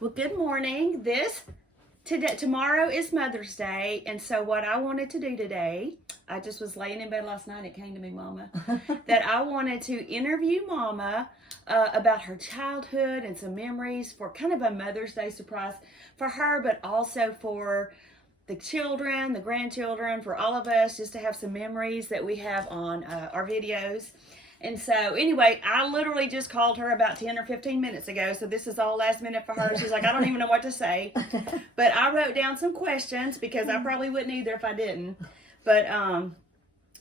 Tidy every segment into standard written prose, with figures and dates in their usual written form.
Well, good morning. Tomorrow is Mother's Day, and so what I wanted to do today, I just was laying in bed last night. It came to me, Mama, that I wanted to interview Mama about her childhood and some memories for kind of a Mother's Day surprise for her, but also for the children, the grandchildren, for all of us, just to have some memories that we have on our videos. And so, anyway, I literally just called her about 10 or 15 minutes ago, so this is all last minute for her. She's like, I don't even know what to say. But I wrote down some questions because I probably wouldn't either if I didn't. But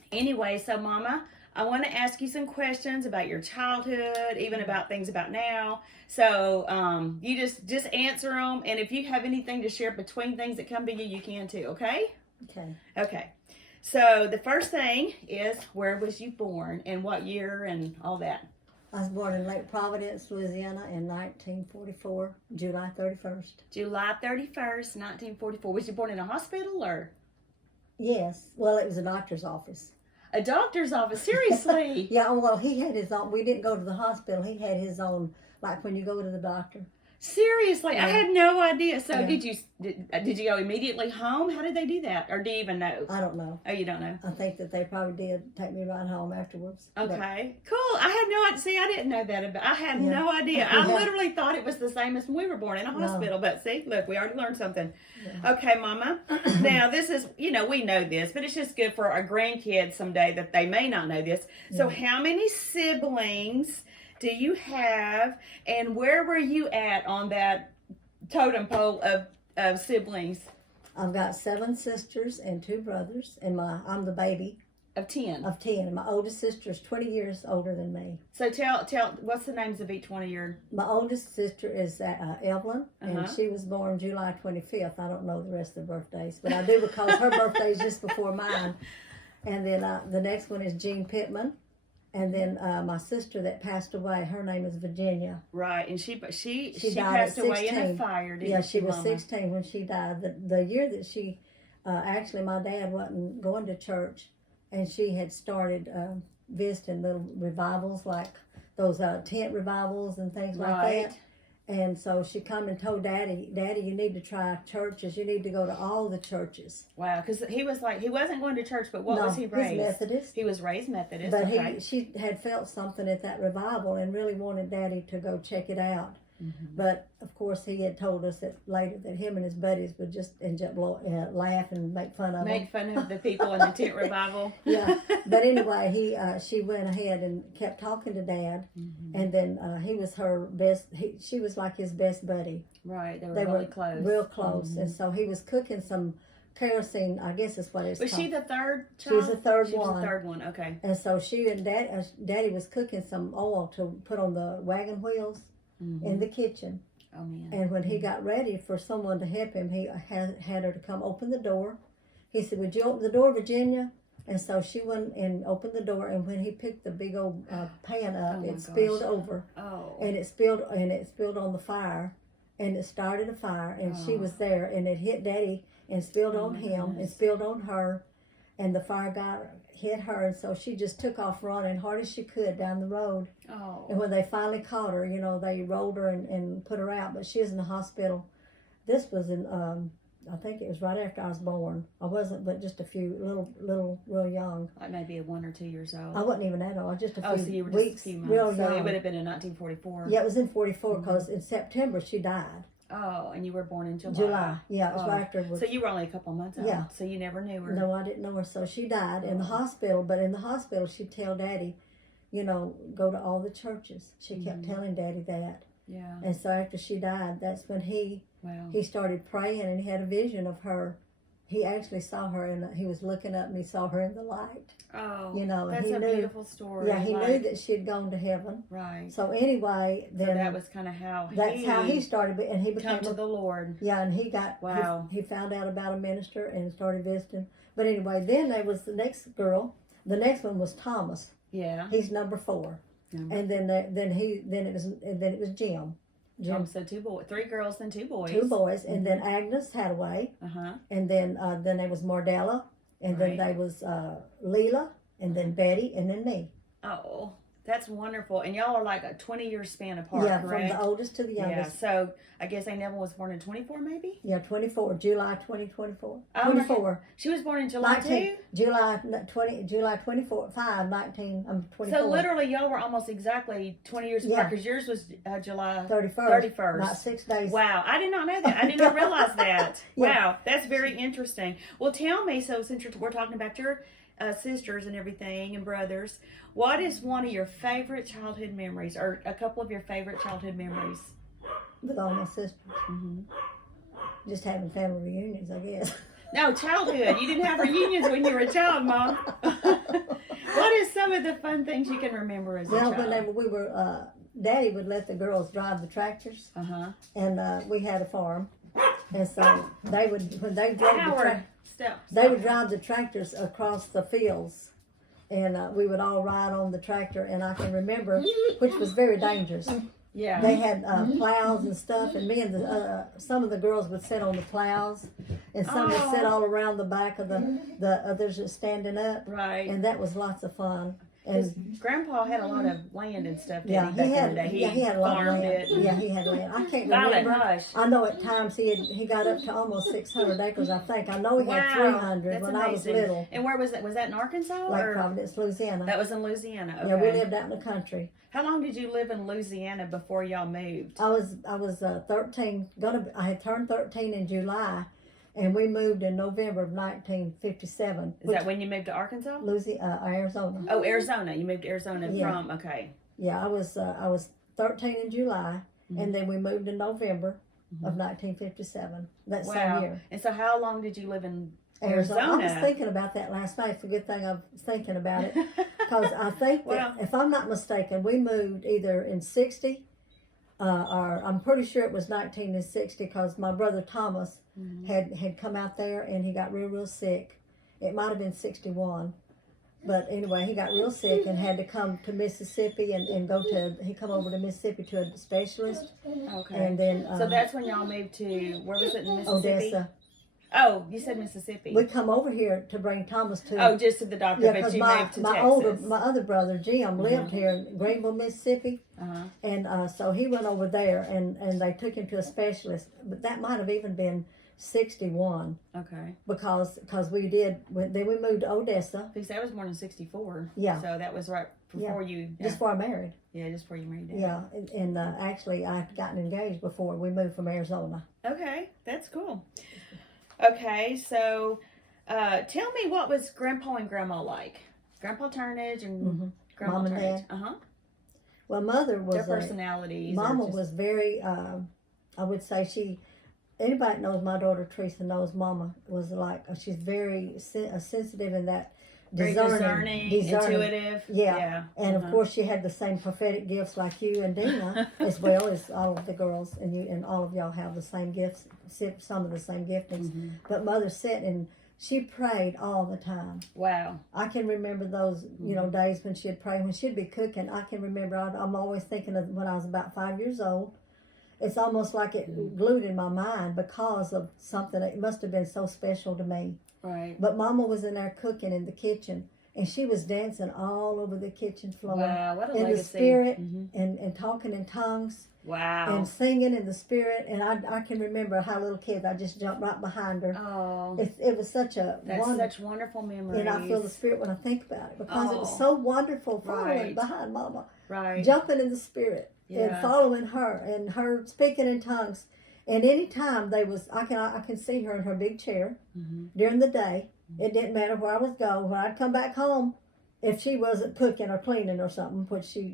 anyway, so Mama, I want to ask you some questions about your childhood, even about things about now. So you just answer them, and if you have anything to share between things that come to you, you can too, okay? Okay. Okay. So the first thing is, where was you born and what year and all that? I was born in Lake Providence, Louisiana in 1944, July 31st. July 31st, 1944. Was you born in a hospital or? Yes. Well, it was a doctor's office. A doctor's office? Seriously? Yeah, well, he had his own. We didn't go to the hospital. He had his own, like when you go to the doctor. Seriously? Yeah. I had no idea. So Yeah. did you go immediately home? How did they do that? Or do you even know? I don't know. Oh, you don't know? I think that they probably did take me right home afterwards. Okay, cool. I had no idea. See, I didn't know that I had Yeah. no idea. I Yeah. literally thought it was the same as when we were born in a hospital. But see, look, we already learned something. Yeah. Okay, Mama. Now, this is, we know this, but it's just good for our grandkids someday that they may not know this. So, how many siblings do you have, and where were you at on that totem pole of siblings? I've got 7 sisters and 2 brothers, and I'm the baby Of 10. of 10. And my oldest sister is 20 years older than me. So tell, what's the names of each one of your? My oldest sister is Evelyn, and Uh-huh. she was born July 25th. I don't know the rest of the birthdays, but I do because her birthday is just before mine. And then the next one is Jean Pittman. And then my sister that passed away, her name is Virginia. Right, and she died passed at away in a 16. fire, didn't Yeah, she was Mama? 16 when she died. The year that she, actually my dad wasn't going to church, and she had started visiting little revivals like those tent revivals and things like Right. that. And so she come and told Daddy, you need to try churches. You need to go to all the churches. Wow, because he wasn't going to church, but what No, was he raised? He's Methodist. He was raised Methodist. But okay. she had felt something at that revival and really wanted Daddy to go check it out. Mm-hmm. But of course, he had told us that later that him and his buddies would just laugh and make fun of him. Make fun of the people in the tent revival. Yeah, but anyway, she went ahead and kept talking to Dad, and then he was her best. She was like his best buddy. Right, they were They really were close. real close, and so he was cooking some kerosene. I guess is what it's Was called. she the third child? She was the third She was one. the third one. Okay. And so she and Daddy was cooking some oil to put on the wagon wheels in the kitchen. Oh man. And when he got ready for someone to help him, he had her to come open the door. He said, "Would you open the door, Virginia?" And so she went and opened the door. And when he picked the big old pan up, Oh, my it spilled gosh. over, Oh. and it spilled on the fire, and it started a fire. And she was there, and it hit Daddy and spilled on my him goodness. and spilled on her, and the fire hit her. And so she just took off running hard as she could down the road. Oh. And when they finally caught her, they rolled her and put her out. But she was in the hospital. This was in, I think it was right after I was born. I wasn't, but just a few, real young. Like maybe 1 or 2 years old. I wasn't even that old. Just a few Oh, so you were weeks, just a few months. real So young. it would have been in 1944. Yeah, it was in 44 because in September she died. Oh, and you were born in July. July. Yeah, it was Oh. right after. So you were only a couple months old. Yeah. So you never knew her. No, I didn't know her. So she died in the hospital. But in the hospital, she'd tell Daddy, go to all the churches. She kept telling Daddy that. Yeah. And so after she died, that's when he started praying, and he had a vision of her. He actually saw her, and he was looking up, and he saw her in the light. Oh, and that's he a knew, beautiful story. Yeah, he knew that she had gone to heaven. Right. So anyway, then So that was kind of how how he started, and he became come to the Lord. Yeah, and he got he found out about a minister and started visiting. But anyway, then there was the next girl. The next one was Thomas. Yeah. He's number 4. And then it was Jim. Oh, so 2 boys, 3 girls and 2 boys. 2 boys, and then Agnes Hadaway, and then there was Mardella, and then there was Leela, and then Betty, and then me. Oh, That's wonderful. And y'all are like a 20-year span apart, Yeah, correct? from the oldest to the Yeah, youngest. so I guess Neville was born in 24 maybe? Yeah, 24, July 2024. Oh, 24. She was born in July too? July 24, 24. So literally y'all were almost exactly 20 years apart Yeah. because yours was July 31st. 31st. About 6 days. Wow, I did not know that. I did not realize that. Yeah. Wow, that's very interesting. Well, tell me, so since we're talking about your sisters and everything and brothers, what is one of your favorite childhood memories or a couple of your favorite childhood memories? With all my sisters. Mm-hmm. Just having family reunions, I guess. No, childhood. You didn't have reunions when you were a child, Mom. What is some of the fun things you can remember as a child? Whenever we were, Daddy would let the girls drive the tractors, and we had a farm, and so they would when they drove they would drive the tractors across the fields, and we would all ride on the tractor. And I can remember, which was very dangerous. Yeah, they had plows and stuff, and me and some of the girls would sit on the plows, and some would sit all around the back of the others just standing up. Right, and that was lots of fun. And Grandpa had a lot of land and stuff. He had a lot of land. It. Yeah, he had land. I can't remember. Gosh. I know at times he got up to almost 600 acres. I think. I know he had 300 when I was little. And where was that? Was that in Arkansas? Lake Providence, Louisiana. That was in Louisiana. Okay. Yeah, we lived out in the country. How long did you live in Louisiana before y'all moved? I was 13. I had turned 13 in July. And we moved in November of 1957. Is that when you moved to Arkansas? Arizona. Oh, Arizona. You moved to Arizona from, okay. Yeah, I was 13 in July, and then we moved in November of 1957, that same year. And so how long did you live in Arizona? I was thinking about that last night. It's a good thing I was thinking about it. Because I think that, if I'm not mistaken, we moved either in 60, or I'm pretty sure it was 1960, because my brother Thomas had come out there and he got real sick. It might have been 61, but anyway, he got real sick and had to come to Mississippi and he come over to Mississippi to a specialist. Okay. And then so that's when y'all moved to, where was it in Mississippi? Odessa. Oh, you said Mississippi. We come over here to bring Thomas to. Oh, just to the doctor, but you moved to Texas. My other brother Jim lived here in Greenville, Mississippi, and so he went over there, and they took him to a specialist. But that might have even been 61. Okay. Because then we moved to Odessa. Because I was born in 64. Yeah. So that was right before you. Just before I married. Yeah, just before you married. Yeah, and actually I had gotten engaged before we moved from Arizona. Okay, that's cool. Okay, so tell me, what was Grandpa and Grandma like? Grandpa Turnage and Grandma Mom and Turnage. Dad. Well, Mother was their personalities. Mama was very. I would say anybody that knows my daughter Teresa knows Mama was like she's very sensitive in that. Discerning, intuitive. Yeah. And of course she had the same prophetic gifts like you and Dina, as well as all of the girls, and you and all of y'all have the same gifts, some of the same giftings. But Mother sat and she prayed all the time. Wow. I can remember those, days when she'd pray, when she'd be cooking. I can remember, I'm always thinking of when I was about 5 years old. It's almost like it glued in my mind because of something. It must have been so special to me. Right. But Mama was in there cooking in the kitchen, and she was dancing all over the kitchen floor. Wow, what a in legacy. The spirit, and talking in tongues. Wow. And singing in the spirit. And I can remember how little kid, I just jumped right behind her. Oh. It was such a such wonderful memories. And I feel the spirit when I think about it, because it was so wonderful following behind Mama. Right. Jumping in the spirit and following her and her speaking in tongues. And any time I can see her in her big chair during the day. It didn't matter where I was going. When I'd come back home, if she wasn't cooking or cleaning or something,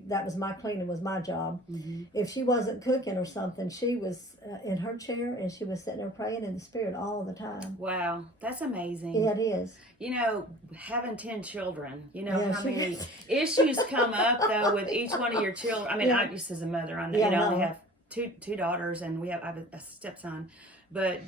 that was my cleaning was my job. If she wasn't cooking or something, she was in her chair and she was sitting there praying in the spirit all the time. Wow, that's amazing. Yeah, it is. Having 10 children, how many issues come up though with each one of your children. I mean, I just as a mother, I only have two daughters, and I have a stepson, but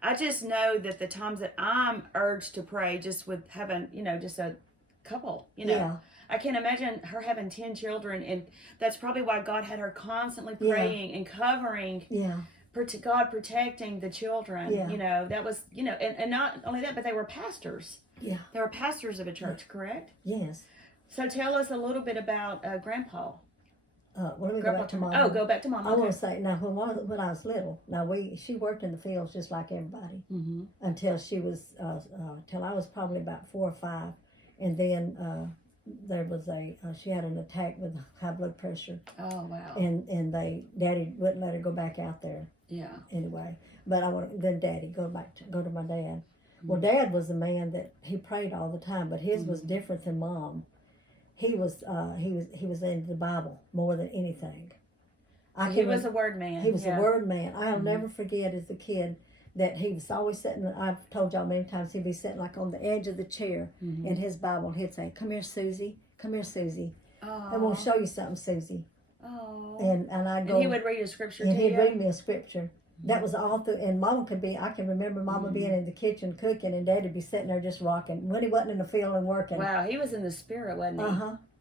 I just know that the times that I'm urged to pray, just with having just a couple, I can't imagine her having 10 children, and that's probably why God had her constantly praying and covering. God protecting the children. That was and not only that, but they were pastors. They were pastors of a church, correct? Yes. So tell us a little bit about Grandpa. Let me go back to Mama. Oh, go back to Mama. I want to say now when I was little. Now she worked in the fields just like everybody until she was till I was probably about 4 or 5, and then there was she had an attack with high blood pressure. Oh wow! And Daddy wouldn't let her go back out there. Yeah. Anyway, but then Daddy go to my dad. Well, Dad was a man that he prayed all the time, but his was different than Mom. He was into the Bible more than anything. He was a word man. He was a word man. I'll never forget as a kid that he was always sitting. I've told y'all many times he'd be sitting like on the edge of the chair in his Bible. He'd say, "Come here, Susie. Come here, Susie. I want to show you something, Susie." Oh. And I'd go. And he would read a scripture to you. And he'd you? read me a scripture. That was all through, and Mama I can remember Mama being in the kitchen cooking, and Dad'd be sitting there just rocking when he wasn't in the field and working. Wow, he was in the spirit, wasn't he?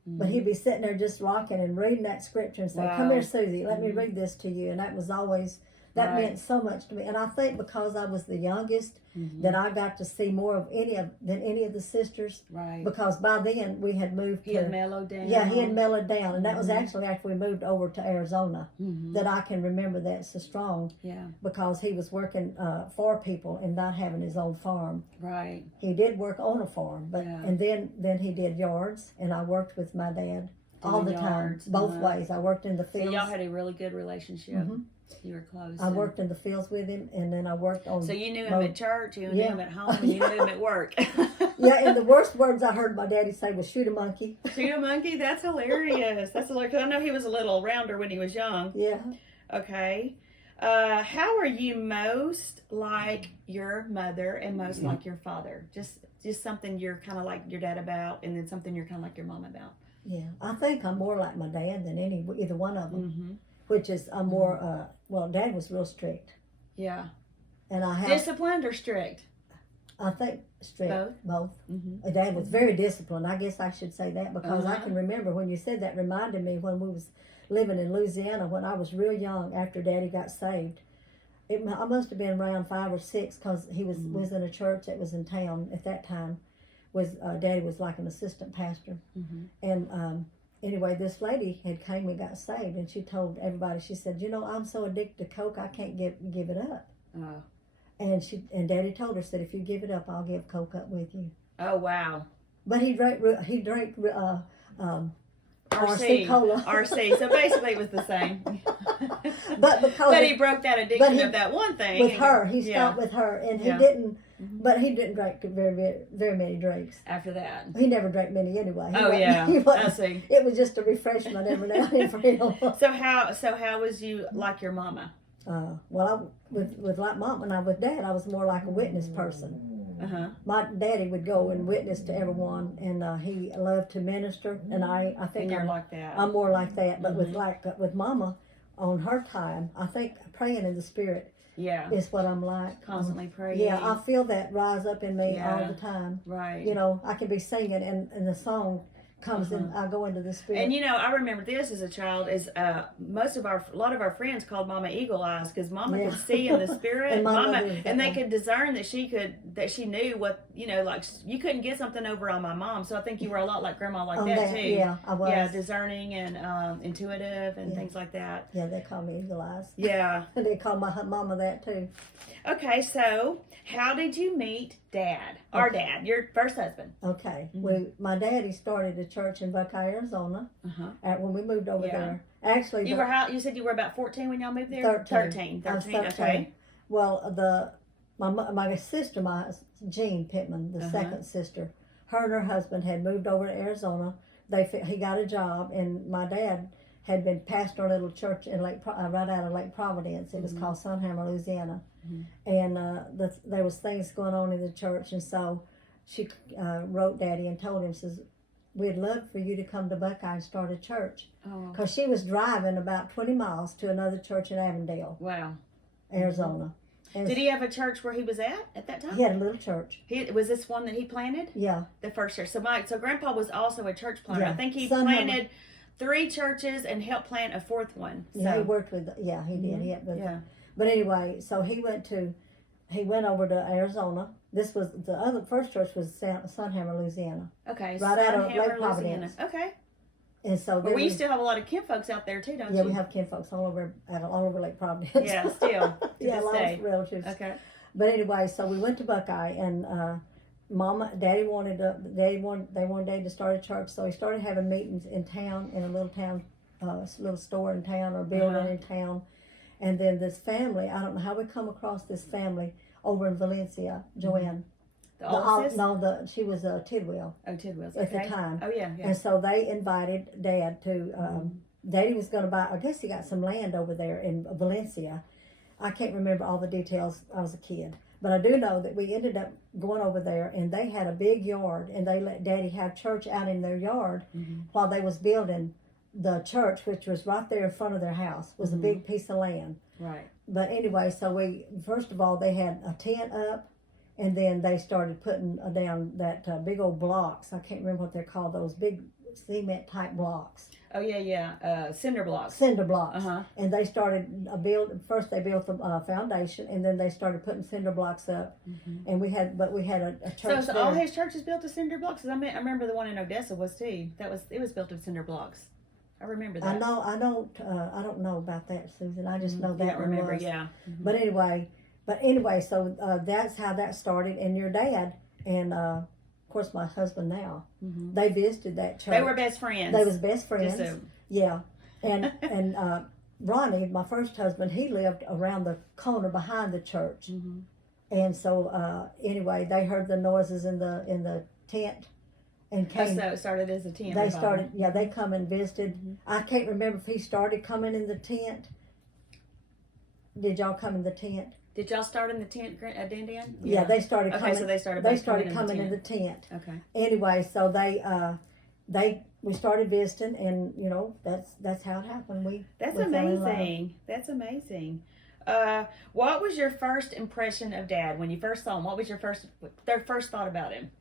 But he'd be sitting there just rocking and reading that scripture and say, "Come here, Susie, let me read this to you." And that was always, that meant so much to me. And I think because I was the youngest, that I got to see more of than any of the sisters. Right. Because by then we had moved He had mellowed down. Yeah, he had mellowed down. And that was actually after we moved over to Arizona that I can remember that so strong. Yeah. Because he was working for people and not having his own farm. Right. He did work on a farm, but and then he did yards, and I worked with my dad all the time, both ways. I worked in the fields. So y'all had a really good relationship. You were close. I worked in the fields with him, and then I worked on. So you knew him at church, you knew him at home, and you knew him at work. Yeah, and the worst words I heard my daddy say was "shoot a monkey." Shoot a monkey? That's hilarious. That's hilarious. 'Cause I know he was a little rounder when he was young. Yeah. Okay. How are you most like your mother and most like your father? Just something you're kind of like your dad about, and then something you're kind of like your mom about. Yeah, I think I'm more like my dad than either one of them. Which is I'm more. Well, Dad was real strict. Yeah. And I have disciplined or strict. I think strict. Both. Mm-hmm. Dad was very disciplined. I guess I should say that because I can remember when you said that reminded me when we was living in Louisiana when I was real young after Daddy got saved. I must have been around 5 or 6 because he was in a church that was in town at that time. Daddy was like an assistant pastor, and anyway, this lady had came and got saved, and she told everybody. She said, "I'm so addicted to Coke, I can't give it up." And Daddy told her, said, "If you give it up, I'll give Coke up with you." Oh wow! But he drank RC cola. RC. So basically, it was the same. but he broke that addiction of that one thing with her. He stopped with her, and he didn't. But he didn't drink very, very many drinks after that. He never drank many anyway. I see. It was just a refreshment every now and then for him. So how was you like your mama? Well, with like Mom and I with Dad, I was more like a witness person. My daddy would go and witness to everyone, and he loved to minister. And I think you're like that. I'm more like that. But with Mama, on her time, I think praying in the Spirit. Yeah, is what I'm like. Constantly praying. Yeah, I feel that rise up in me all the time. Right. I can be singing and the song comes in. I go into the Spirit. And I remember this as a child. Is a lot of our friends called Mama Eagle Eyes because Mama could see in the Spirit. And Mama and they could discern that she knew what like you couldn't get something over on my mom. So I think you were a lot like Grandma like that too. Yeah, I was. Yeah, discerning and intuitive and things like that. Yeah, they call me Eagle Eyes. Yeah. And they call my mama that too. Okay, so how did you meet Dad? Our dad, your first husband. Okay. My daddy started a church in Buckeye, Arizona. When we moved over there. Actually, you said you were about 14 when y'all moved there? 13. Okay. Well, my sister, Jean Pittman, the second sister, her and her husband had moved over to Arizona. He got a job, and my dad had been pastor a little church in right out of Lake Providence. It was called Sunhammer, Louisiana. And there was things going on in the church, and so she wrote Daddy and told him, says, "We'd love for you to come to Buckeye and start a church." Because she was driving about 20 miles to another church in Avondale. Wow. Arizona. And did he have a church where he was at that time? He had a little church. Was this one that he planted? Yeah. The first church. So Grandpa was also a church planter. Yeah. I think he planted 3 churches and helped plant a 4th one. So. Yeah, he worked with. Yeah, he did. But anyway, so he went to he went over to Arizona. This was the first church was Sunhammer, Louisiana. Okay, Right out of Sunhammer, Lake Louisiana. Providence. Okay. And so Well, we still have a lot of kinfolks out there too, don't you? yeah, we have kinfolks all over Lake Providence. Yeah, still. To yeah, a this lot day. of relatives. Okay. But anyway, so we went to Buckeye, and Daddy wanted Daddy to start a church, so he started having meetings in town, in a little town, little store in town or building in town. And then this family, I don't know how we come across this family over in Valencia, Joanne. She was a Tidwell. Oh, Tidwell's. At the time. Oh, yeah, yeah. And so they invited Dad to, Daddy was going to buy, I guess he got some land over there in Valencia. I can't remember all the details. I was a kid. But I do know that we ended up going over there, and they had a big yard, and they let Daddy have church out in their yard while they was building the church, which was right there in front of their house. Was a big piece of land. Right. But anyway, so first of all, they had a tent up, and then they started putting down that big old blocks. I can't remember what they're called, those big cement type blocks. Oh, yeah, yeah. Cinder blocks. Cinder blocks. Uh-huh. And they started first they built the foundation, and then they started putting cinder blocks up. And we had a church So there. all his churches built of cinder blocks? 'Cause I remember the one in Odessa was too. It was built of cinder blocks. I remember that. I don't know about that, Susan. I just know that I don't remember, was. yeah. But anyway, so that's how that started. And your dad and of course my husband now, they visited that church. They were best friends. They was best friends. Just so. Yeah, and Ronnie, my first husband, he lived around the corner behind the church. And so anyway, they heard the noises in the tent. And came. So it started as a tent. They started, yeah. They come and visited. I can't remember if he started coming in the tent. Did y'all come in the tent? Did y'all start in the tent, Dan? Yeah, they started coming. Okay, so they started. They started coming in the tent. Okay. Anyway, so we started visiting, and that's how it happened. That's we fell in love. amazing. That's amazing. What was your first impression of Dad when you first saw him? What was their first thought about him?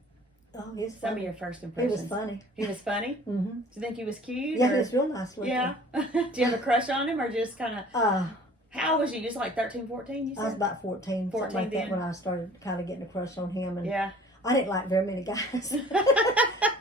Oh, he's funny. Some of your first impressions. He was funny. He was funny? Mm-hmm. Do you think he was cute? Yeah, he was real nice looking. Yeah. Do you have a crush on him, or just kind of? How old was you? Just like 13, 14, you said? I was about 14 14 something like then? that when I started kind of getting a crush on him. And yeah. I didn't like very many guys.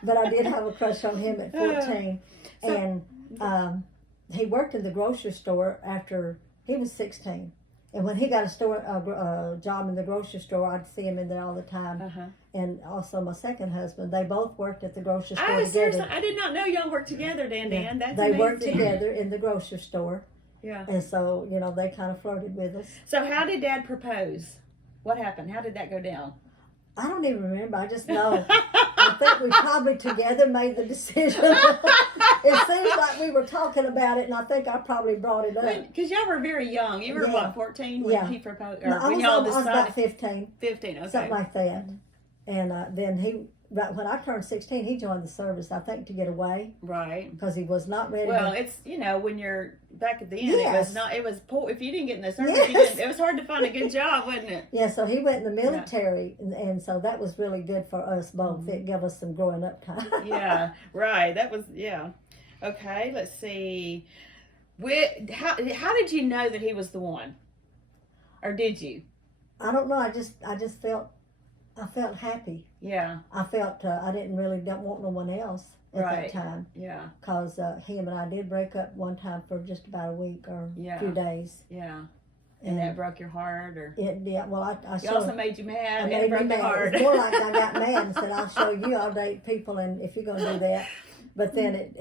But I did have a crush on him at 14. And he worked in the grocery store after he was 16. And when he got a job in the grocery store, I'd see him in there all the time. And also my second husband, they both worked at the grocery store together. Seriously, I did not know y'all worked together, Dan. Yeah. That's they amazing. worked together in the grocery store. Yeah. And so, they kind of flirted with us. So how did Dad propose? What happened? How did that go down? I don't even remember. I just know. I think we probably together made the decision. It seems like we were talking about it, and I think I probably brought it up. Because y'all were very young. You were, what, 14 when he proposed? Or No, I when was y'all about 15. 15, okay. Something like that. And then when I turned 16, he joined the service, I think, to get away. Right. Because he was not ready Well, to... it's, when you're back at the end, Yes. it was poor. If you didn't get in the service, Yes. it was hard to find a good job, wasn't it? Yeah, so he went in the military, and so that was really good for us both. It gave us some growing up time. Yeah, right. That was, yeah. Okay, let's see. How did you know that he was the one? Or did you? I don't know. I just felt happy. Yeah. I felt I didn't really don't want no one else at that time. Yeah. Because him and I did break up one time for just about a week or a few days. Yeah. And that broke your heart, or? Well, I It also made you mad and made broke me your mad. heart. It's more like I got mad and said, I'll show you, I'll date people, and if you're going to do that. But then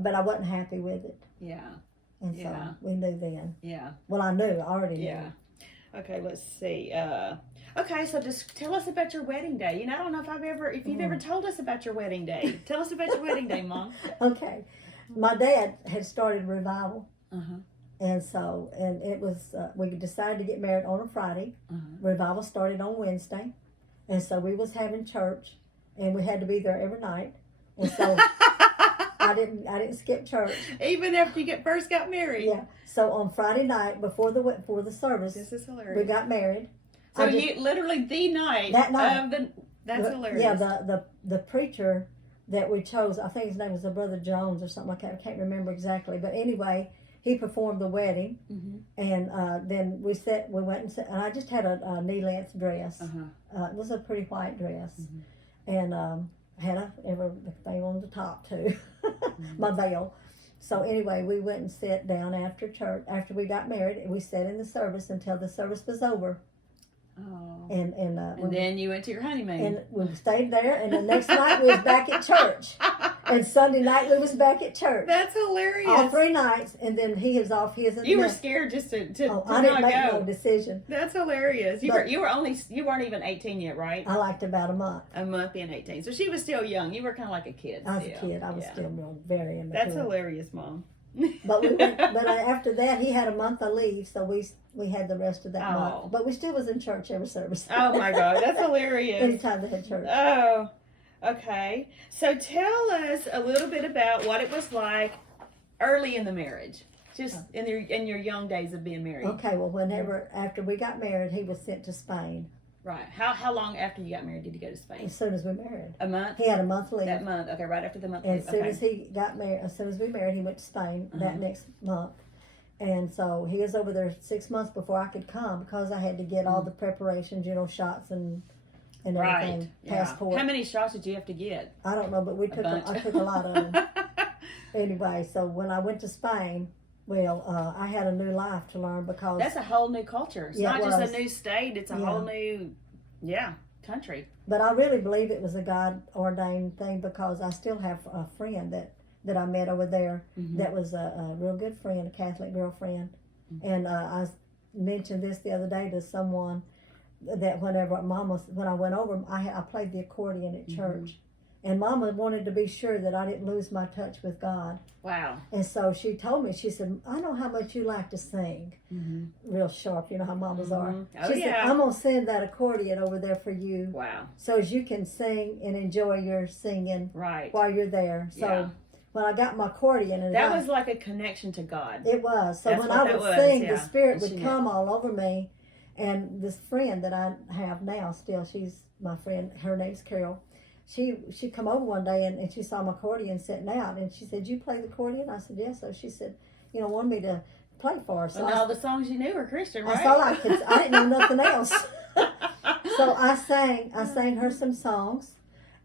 but I wasn't happy with it. Yeah. And so we knew then. Yeah. Well, I knew. I already knew. Yeah. Okay, let's see. Okay, so just tell us about your wedding day. I don't know if you've ever told us about your wedding day. Tell us about your wedding day, Mom. Okay. My dad had started revival. Uh-huh. And it was, we decided to get married on a Friday. Revival started on Wednesday. And so we was having church, and we had to be there every night. And so I didn't skip church. Even after you first got married? Yeah. So on Friday night, before the service, this is hilarious. we got married. So you literally the night that night. That's hilarious. Yeah, the preacher that we chose, I think his name was Brother Jones or something like that. I can't remember exactly. But anyway, he performed the wedding, and then we went and sat, and I just had a knee-length dress. It was a pretty white dress, and had everything on the top too, my veil. So anyway, we went and sat down after church. After we got married, we sat in the service until the service was over. Oh. And then you went to your honeymoon. And we stayed there, and the next night we was back at church. And Sunday night we was back at church. That's hilarious. All 3 nights, and then he was off his. And you were scared just to I didn't not make go. no decision. That's hilarious. You weren't even 18 yet, right? I liked about a month. A month being 18, so she was still young. You were kind of like a kid. I was a kid. I was still real, very immature. That's hilarious, Mom. But after that, he had a month of leave, so we had the rest of that month. But we still was in church every service. Oh my God, that's hilarious. Anytime they had church. Oh, okay. So tell us a little bit about what it was like early in the marriage, just in your young days of being married. Okay. Well, after we got married, he was sent to Spain. Right. How long after you got married did you go to Spain? As soon as we married. A month? He had a month leave. That month. Okay, right after the month and leave. As soon as he got married, as soon as we married, he went to Spain that next month. And so he was over there 6 months before I could come because I had to get all the preparations, shots and everything, passport. How many shots did you have to get? I don't know, but I took a lot of them. Anyway, so when I went to Spain, I had a new life to learn because... That's a whole new culture. It's not just a new state. It's a whole new, country. But I really believe it was a God-ordained thing because I still have a friend that I met over there that was a real good friend, a Catholic girlfriend. And I mentioned this the other day to someone that when I went over, I played the accordion at church. And Mama wanted to be sure that I didn't lose my touch with God. Wow. And so she told me, she said, I know how much you like to sing. Real sharp, you know how mamas are. Oh, she said, I'm going to send that accordion over there for you. Wow. So as you can sing and enjoy your singing while you're there. So when I got my accordion. And that was like a connection to God. It was. So when I would sing, the Spirit would come all over me. And this friend that I have now still, she's my friend, her name's Carol. She come over one day and she saw my accordion sitting out and she said, you play the accordion? I said, yes. So she said, wanted me to play for her. So all the songs you knew were Christian, right? That's all I could. I didn't know nothing else. So I sang her some songs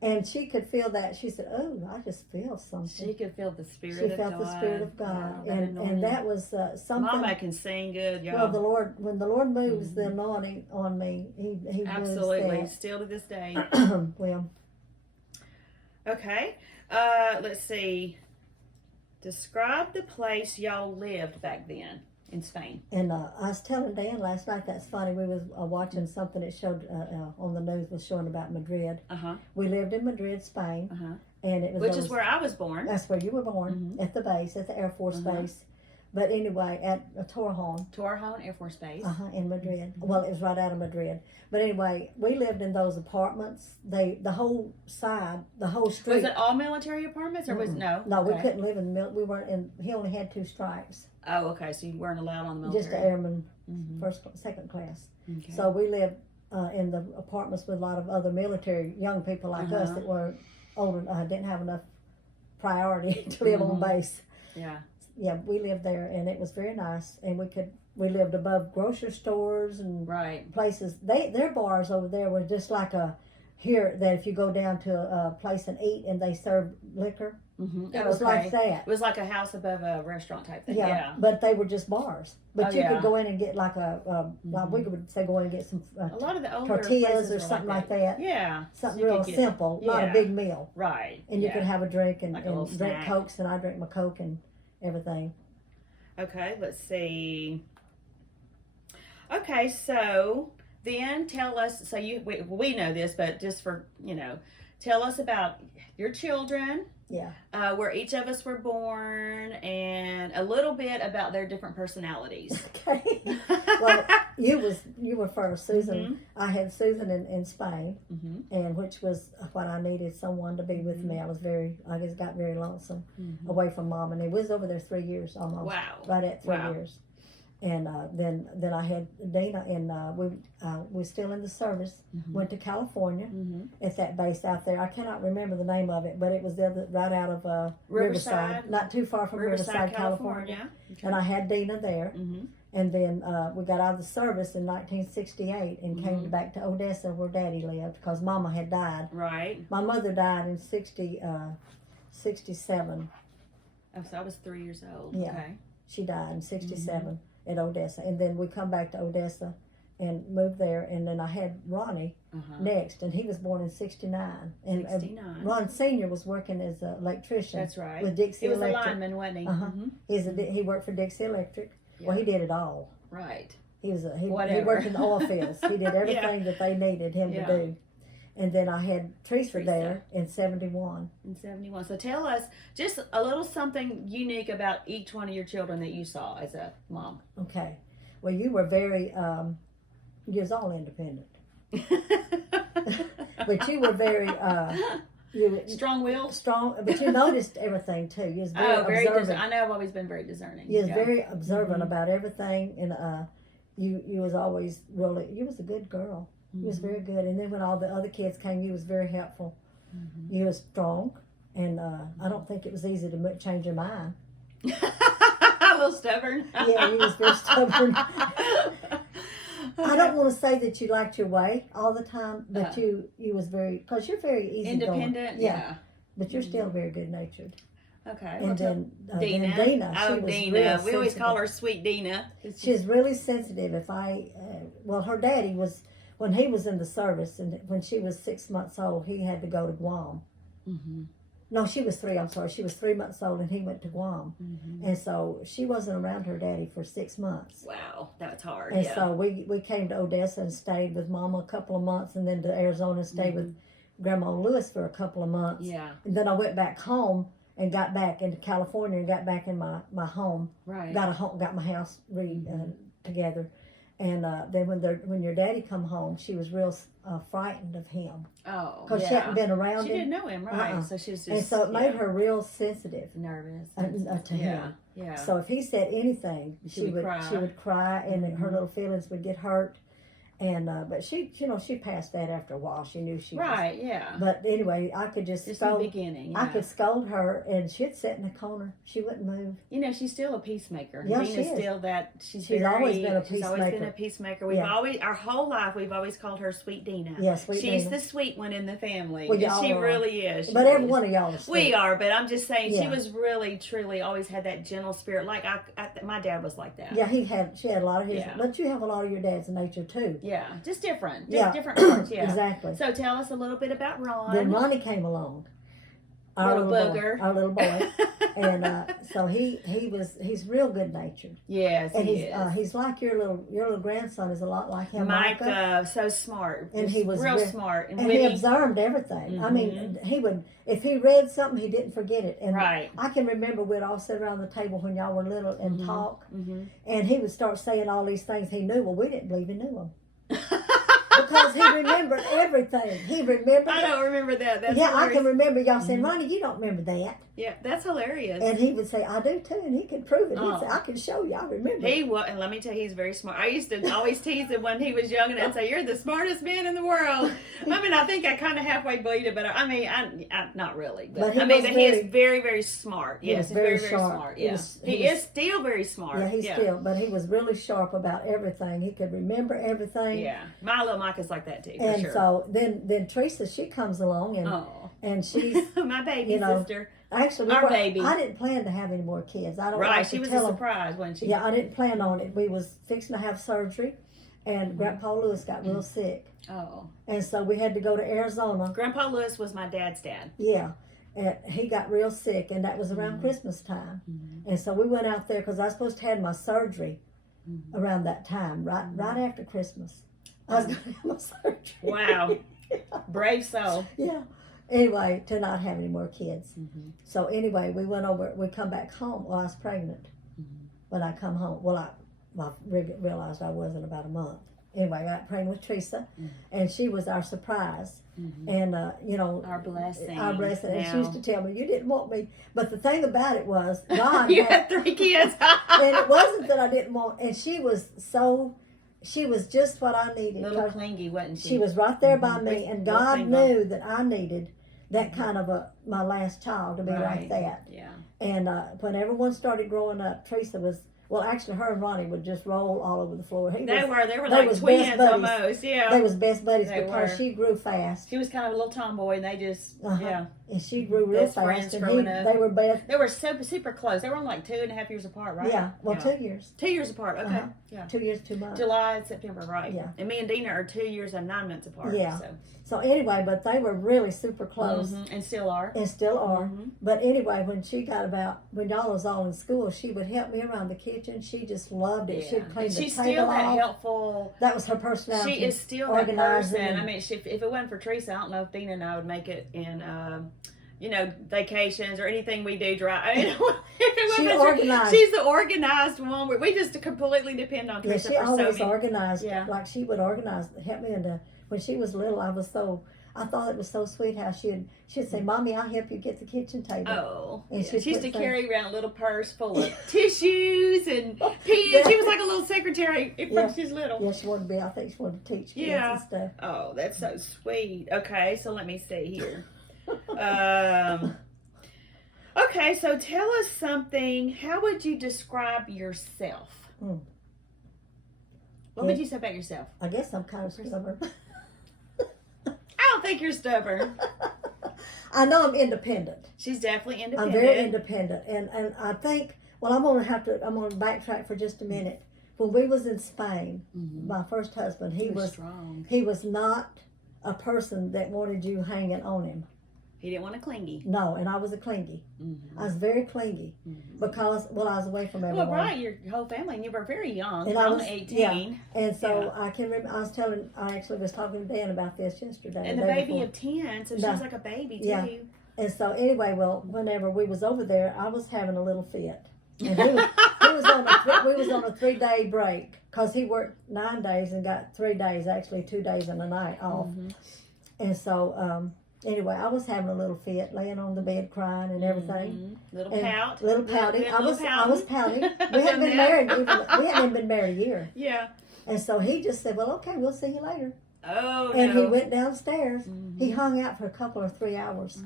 and she could feel that. She said, oh, I just feel something. She could feel the Spirit of God. She felt the Spirit of God. Wow, and that was something. Mama can sing good, y'all. Well, when the Lord moves the anointing on me, he absolutely moves that. Still to this day. Well. Okay, let's see. Describe the place y'all lived back then in Spain. And I was telling Dan last night, that's funny, we was watching something that showed on the news was showing about Madrid. We lived in Madrid, Spain. And it was which is where I was born. That's where you were born, at the base, at the Air Force Base. But anyway, at Torrejon Air Force Base. In Madrid. Well, it was right out of Madrid. But anyway, we lived in those apartments. The whole side, the whole street. Was it all military apartments, or was no? No, we couldn't live in we weren't in. He only had 2 strikes. Oh, okay. So you weren't allowed on the military. Just an airman, second class. Okay. So we lived in the apartments with a lot of other military young people like us that were older, didn't have enough priority to live on base. Yeah, we lived there, and it was very nice. And we lived above grocery stores and places. Their bars over there were just like here that if you go down to a place and eat and they serve liquor, it was like that. It was like a house above a restaurant type thing. Yeah. But they were just bars. But you could go in and get like like we would say, go in and get some a lot of the older tortillas or something like that. Yeah. Something real simple, not a big meal. Right. And you could have a drink and drink snack. Cokes, and I drink my Coke and everything. Okay, let's see. Okay, so then tell us, so we know this, but just for, tell us about your children. Yeah. Where each of us were born, and a little bit about their different personalities. Okay. Well, you were first, Susan. I had Susan in Spain, and which was what I needed, someone to be with me. I just got very lonesome away from Mom, and it was over there 3 years almost. Wow. Right at 3 years. And then I had Dina, and we were still in the service. Went to California at that base out there. I cannot remember the name of it, but it was right out of Riverside, not too far from Riverside, California. Okay. And I had Dina there. And then we got out of the service in 1968 and came back to Odessa where Daddy lived because Mama had died. Right. My mother died in 67. Oh, so I was 3 years old. Yeah. Okay. She died in 67 at Odessa. And then we come back to Odessa and moved there. And then I had Ronnie next, and he was born in 69. And 69. Ron Sr. was working as an electrician. That's right. With Dixie He was Electric. a lineman, wasn't he? He worked for Dixie Electric. Yeah. Well, he did it all. Right. He worked in the oil fields. He did everything that they needed him to do. And then I had Teresa there in 71. In 71. So tell us just a little something unique about each one of your children that you saw as a mom. Okay. Well, you were very, you was all independent. But you were very, strong-willed? Strong, but you noticed everything too. You was very observant. I know I've always been very discerning. You was very observant about everything, and you was always really, you was a good girl. You was very good. And then when all the other kids came, you was very helpful. You was strong, and I don't think it was easy to change your mind. A little stubborn. Yeah, you was very stubborn. I don't want to say that you liked your way all the time, but you was very, because you're very easy independent. Yeah. But you're still very good natured. Okay. And then Dina. Dina. Oh, Dina. We always call her Sweet Dina. She's really sensitive. Her daddy was, when he was in the service, and when she was 6 months old, he had to go to Guam. No, she was 3. I'm sorry. She was 3 months old, and he went to Guam. And so she wasn't around her daddy for 6 months. Wow, that's hard. And so we came to Odessa and stayed with Mama a couple of months, and then to Arizona and stayed with Grandma Lewis for a couple of months. Yeah. And then I went back home and got back into California and got back in my home. Right. Got my house together. And then when your daddy come home, she was real frightened of him. Oh, because she hadn't been around him. She didn't know him, right? So she was just, and so it made her real sensitive, nervous to him. Yeah. So if he said anything, she would cry, and her little feelings would get hurt. And but she passed that after a while. She knew she was. Yeah. But anyway, I could just scold. In the beginning, I could scold her, and she'd sit in the corner. She wouldn't move. She's still a peacemaker. Yeah, Dina's she is. still that. She's always been a peacemaker. She's always been a peacemaker. We've always, our whole life, we've always called her Sweet Dina. Yeah, Sweet Dina. She's the sweet one in the family. Well, she really is. But every one of y'all is sweet. We are, but I'm just saying, she was really, truly always had that gentle spirit. Like my dad was like that. Yeah, she had a lot of his. But you have a lot of your dad's nature too. Yeah, just different. Different parts, Exactly. So tell us a little bit about Ron. Then Ronnie came along. Our little boy. And so he's real good natured. Yes, and he is. He's like your little grandson is a lot like him. Micah, so smart. And he was real smart and he observed everything. I mean, he would, if he read something, he didn't forget it. And I can remember we'd all sit around the table when y'all were little and talk, and he would start saying all these things he knew. Well, we didn't believe he knew them. Because he remembered everything. He remembered. I don't remember that. That's hilarious. I can remember y'all saying, Ronnie, you don't remember that. Yeah, that's hilarious. And he would say, I do too, and he could prove it. He'd say, I can show you, I remember. And let me tell you, he's very smart. I used to always tease him when he was young, and I'd say, you're the smartest man in the world. I mean, I think I kind of halfway believed it, but I mean, I not really. But he is very, very smart. Yes, he's very, very sharp. smart. Yeah. He is still very smart. Yeah, but he was really sharp about everything. He could remember everything. Yeah, my little Micah's like that too, for and sure. So then Teresa, she comes along, and she's my baby sister. Actually, baby. I didn't plan to have any more kids. I don't. Right, like she was a surprise, wasn't she? Yeah, I didn't plan on it. We was fixing to have surgery, and Grandpa Lewis got real sick. Oh. And so we had to go to Arizona. Grandpa Lewis was my dad's dad. Yeah, and he got real sick, and that was around Christmas time. And so we went out there because I was supposed to have my surgery around that time, right after Christmas. I was going to have my surgery. Wow, brave soul. Yeah. Anyway, to not have any more kids. So anyway, we come back home. Well, I was pregnant when I come home. Well, I realized I wasn't about a month anyway, I got pregnant with Teresa, and she was our surprise. And, our blessing. Our blessing. And she used to tell me, you didn't want me. But the thing about it was, God you had 3 kids. and it wasn't that I didn't want, and she was just what I needed. A little clingy, wasn't she? She was right there by me, and God knew that I needed that kind of my last child to be like that. Yeah. And when everyone started growing up, Teresa was, well, actually, her and Ronnie would just roll all over the floor. They were like twins almost, yeah. They was best buddies They because were. she grew fast. She was kind of a little tomboy, and they just, yeah. And she grew real Best fast. friends And growing up. they were best. They were super close. They were only like 2.5 years apart, right? Yeah, well, 2 years. 2 years apart, okay. Yeah. 2 years, 2 months. July and September, right. Yeah. And me and Dina are 2 years and 9 months apart. Yeah. So. So anyway, but they were really super close. And still are. And still are. But anyway, when y'all was all in school, she would help me around the kitchen. She just loved it. Yeah. She'd clean the She's table still that off. helpful. That was her personality. She is still that person. I mean, if it wasn't for Teresa, I don't know if Dina and I would make it in, vacations or anything we do dry. She's the organized one. We just completely depend on Teresa. Yeah, she for always so many. organized. Yeah. Like she would organize, help me into. When she was little, I thought it was so sweet how she'd say, "Mommy, I'll help you get the kitchen table." Oh, and she used to things. carry around a little purse full of tissues and pens. She was like a little secretary from she was little. Yeah, she wanted to be. I think she wanted to teach kids and stuff. Oh, that's so sweet. Okay, so let me see here. Okay, so tell us something. How would you describe yourself? What would you say about yourself? I guess I'm kind of stubborn. I don't think you're stubborn. I know I'm independent. She's definitely independent. I'm very independent, and I think. Well, I'm gonna backtrack for just a minute. When we was in Spain, my first husband, he was strong. He was not a person that wanted you hanging on him. He didn't want to clingy. No, and I was a clingy. I was very clingy because I was away from everyone. Well, right, your whole family, and you were very young. And I was 18. Yeah. And so I can remember. I actually was talking to Dan about this yesterday. And the baby of 10, so she's like a baby too. Yeah. And so anyway, well, whenever we was over there, I was having a little fit. And we was on a 3-day break because he worked 9 days and got 3 days, actually 2 days and a night off. And so anyway, I was having a little fit, laying on the bed crying and everything. Little pouting. I was pouting. We hadn't been married. We hadn't even been married a year. Yeah. And so he just said, "Well, okay, we'll see you later." Oh, and he went downstairs. He hung out for a couple or 3 hours.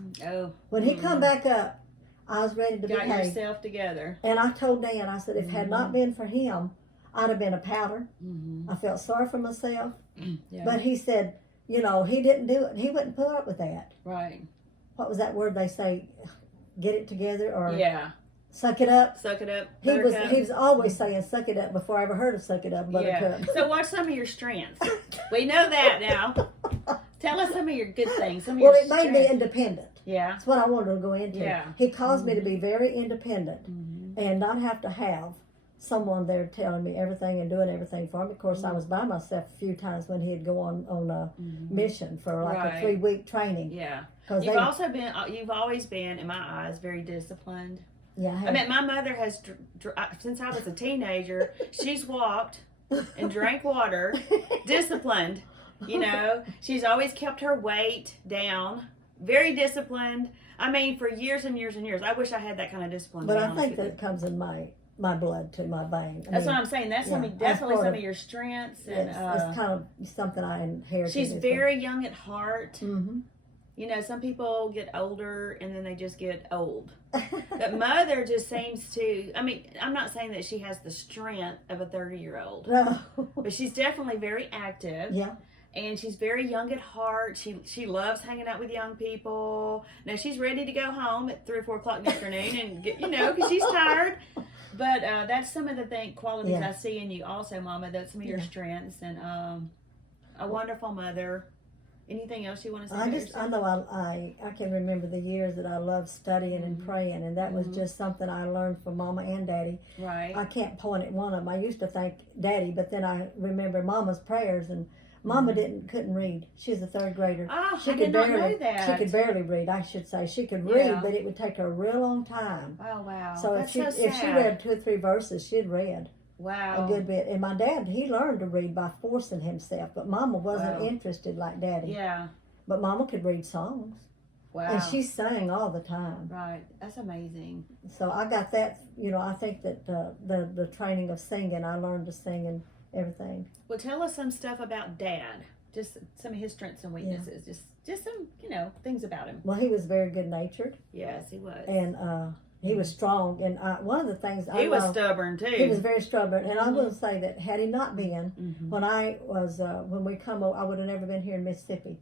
When he come back up, I was ready to Got behave. yourself together. And I told Dan, I said, if it had not been for him, I'd have been a powder. I felt sorry for myself. But he said, he didn't do it. He wouldn't put up with that. Right. What was that word they say? Get it together or suck it up? Suck it up. He was always saying suck it up before I ever heard of suck it up, buttercup. So what's some of your strengths? We know that now. Tell us some of your good things. It made me independent. Yeah. That's what I wanted to go into. Yeah. He caused me to be very independent and not have to have someone there telling me everything and doing everything for me. Of course, I was by myself a few times when he'd go on a mission for like a 3-week training. Yeah. You've always been, in my eyes, very disciplined. Yeah. I mean, my mother has, since I was a teenager, she's walked and drank water, disciplined. She's always kept her weight down. Very disciplined. I mean, for years and years and years. I wish I had that kind of discipline. But I think that comes in my blood to my vein. That's what I'm saying. That's definitely some of your strengths. And it's kind of something I inherited. She's very young at heart. Some people get older and then they just get old. But Mother just seems to, I mean, I'm not saying that she has the strength of a 30-year-old. No. But she's definitely very active. Yeah. And she's very young at heart. She loves hanging out with young people. Now, she's ready to go home at 3 or 4 o'clock in the afternoon and get, because she's tired. But that's some of the qualities I see in you also, Mama. That's some of your strengths. And a wonderful mother. Anything else you want to say? I know I can remember the years that I loved studying and praying. And that was just something I learned from Mama and Daddy. Right. I can't point at one of them. I used to thank Daddy, but then I remember Mama's prayers and Mama couldn't read. She was a 3rd grader. Oh, I did not know that. She could barely read, I should say. She could read, but it would take her a real long time. Oh, wow. So That's if she read 2 or 3 verses, she'd read. Wow. a good bit. And my dad, he learned to read by forcing himself, but Mama wasn't Wow. interested like Daddy. Yeah. But Mama could read songs, Wow. and she sang all the time. Right. That's amazing. So I got that. I think that the training of singing, I learned to sing and everything. Well, tell us some stuff about Dad. Just some of his strengths and weaknesses. Just some, things about him. Well, he was very good natured, Yes, he was. and he was strong. And one of the things He was stubborn too. he was very stubborn. And I'm going to say that had he not been, Mhm. when we come over, I would have never been here in Mississippi.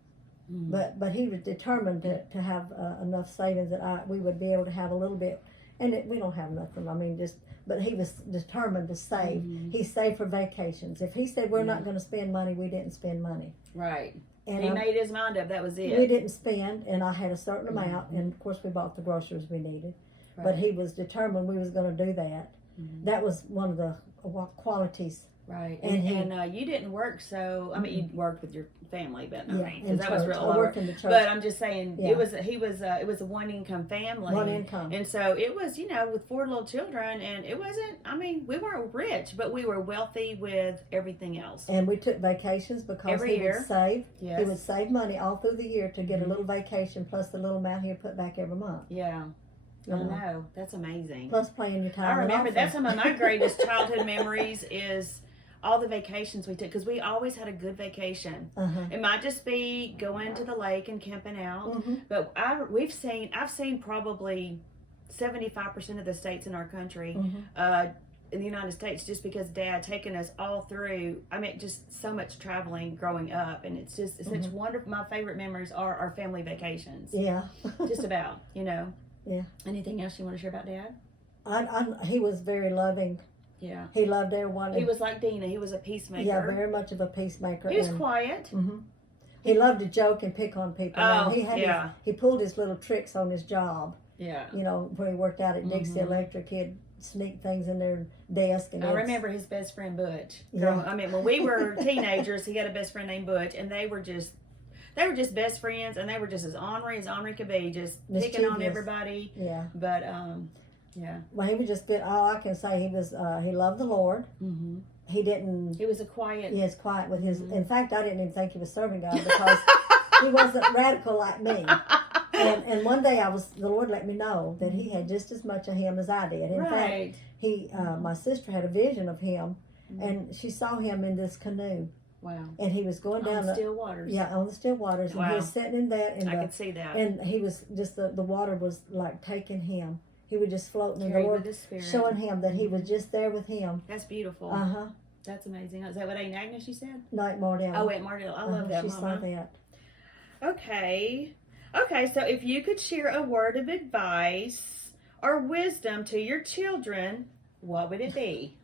Mhm. But he was determined to have enough savings that we would be able to have a little bit. And we don't have nothing. I mean, but he was determined to save. Mhm. He saved for vacations. If he said we're not going to spend money, we didn't spend money. Right. And He made his mind up. That was it. we didn't spend, and I had a certain amount, Mhm. and of course we bought the groceries we needed. Right. But he was determined we was going to do that. Mhm. That was one of the qualities. Right. And And you didn't work, so I mean, you worked with your family, but I mean, 'cause in that was church. real I low. worked in the church. But I'm just saying, Yeah. it was a one income family. One income. And so it was, with 4 little children, and it wasn't. I mean, we weren't rich, but we were wealthy with everything else. And we took vacations because Every he year. would save. Yes. He would save money all through the year to get Mhm. a little vacation plus the little amount he would put back every month. Yeah. You I know. know. That's amazing. Plus paying your time. I remember off. that's some of my greatest childhood memories is all the vacations we took, because we always had a good vacation. Uh-huh. It might just be going to the lake and camping out, Mm-hmm. but I've seen probably 75% of the states in our country, Mm-hmm. in the United States, just because Dad taken us all through. I mean, just so much traveling growing up, and it's such Mhm. wonderful. My favorite memories are our family vacations. Yeah. Just about, Yeah. Anything else you want to share about Dad? He was very loving. Yeah. He loved everyone. He was like Dina. He was a peacemaker. Yeah, very much of a peacemaker. He was and, quiet. hmm He loved to joke and pick on people. Now, Oh, he had yeah. he pulled his little tricks on his job. Yeah. When he worked out at Dixie Mhm. Electric, he'd sneak things in their desk. And I he'd- remember his best friend Butch. Yeah. I mean, when we were teenagers, he had a best friend named Butch, and they were just best friends, and they were just as ornery could be, just picking on Mischievous. everybody. Yeah. But yeah. Well, he was just good. All I can say, he loved the Lord. Mm-hmm. He didn't. He was a quiet. He is quiet with his. Mhm. In fact, I didn't even think he was serving God because he wasn't radical like me. And one day the Lord let me know that he had just as much of him as I did. In fact, Right. my sister had a vision of him, Mhm. and she saw him in this canoe, Wow. and he was going down On still waters. on the still waters, and he Wow. was sitting in that, I could see that. and he was just the water was like taking him. He was just floating, and the Carried Lord with his spirit. showing him that he was just there with him. That's beautiful. Uh-huh. That's amazing. Is that what Aunt Agnes you said? Night more down. Oh, Aunt Mardell. I love that, She saw Mama. that. Okay. So if you could share a word of advice or wisdom to your children, what would it be?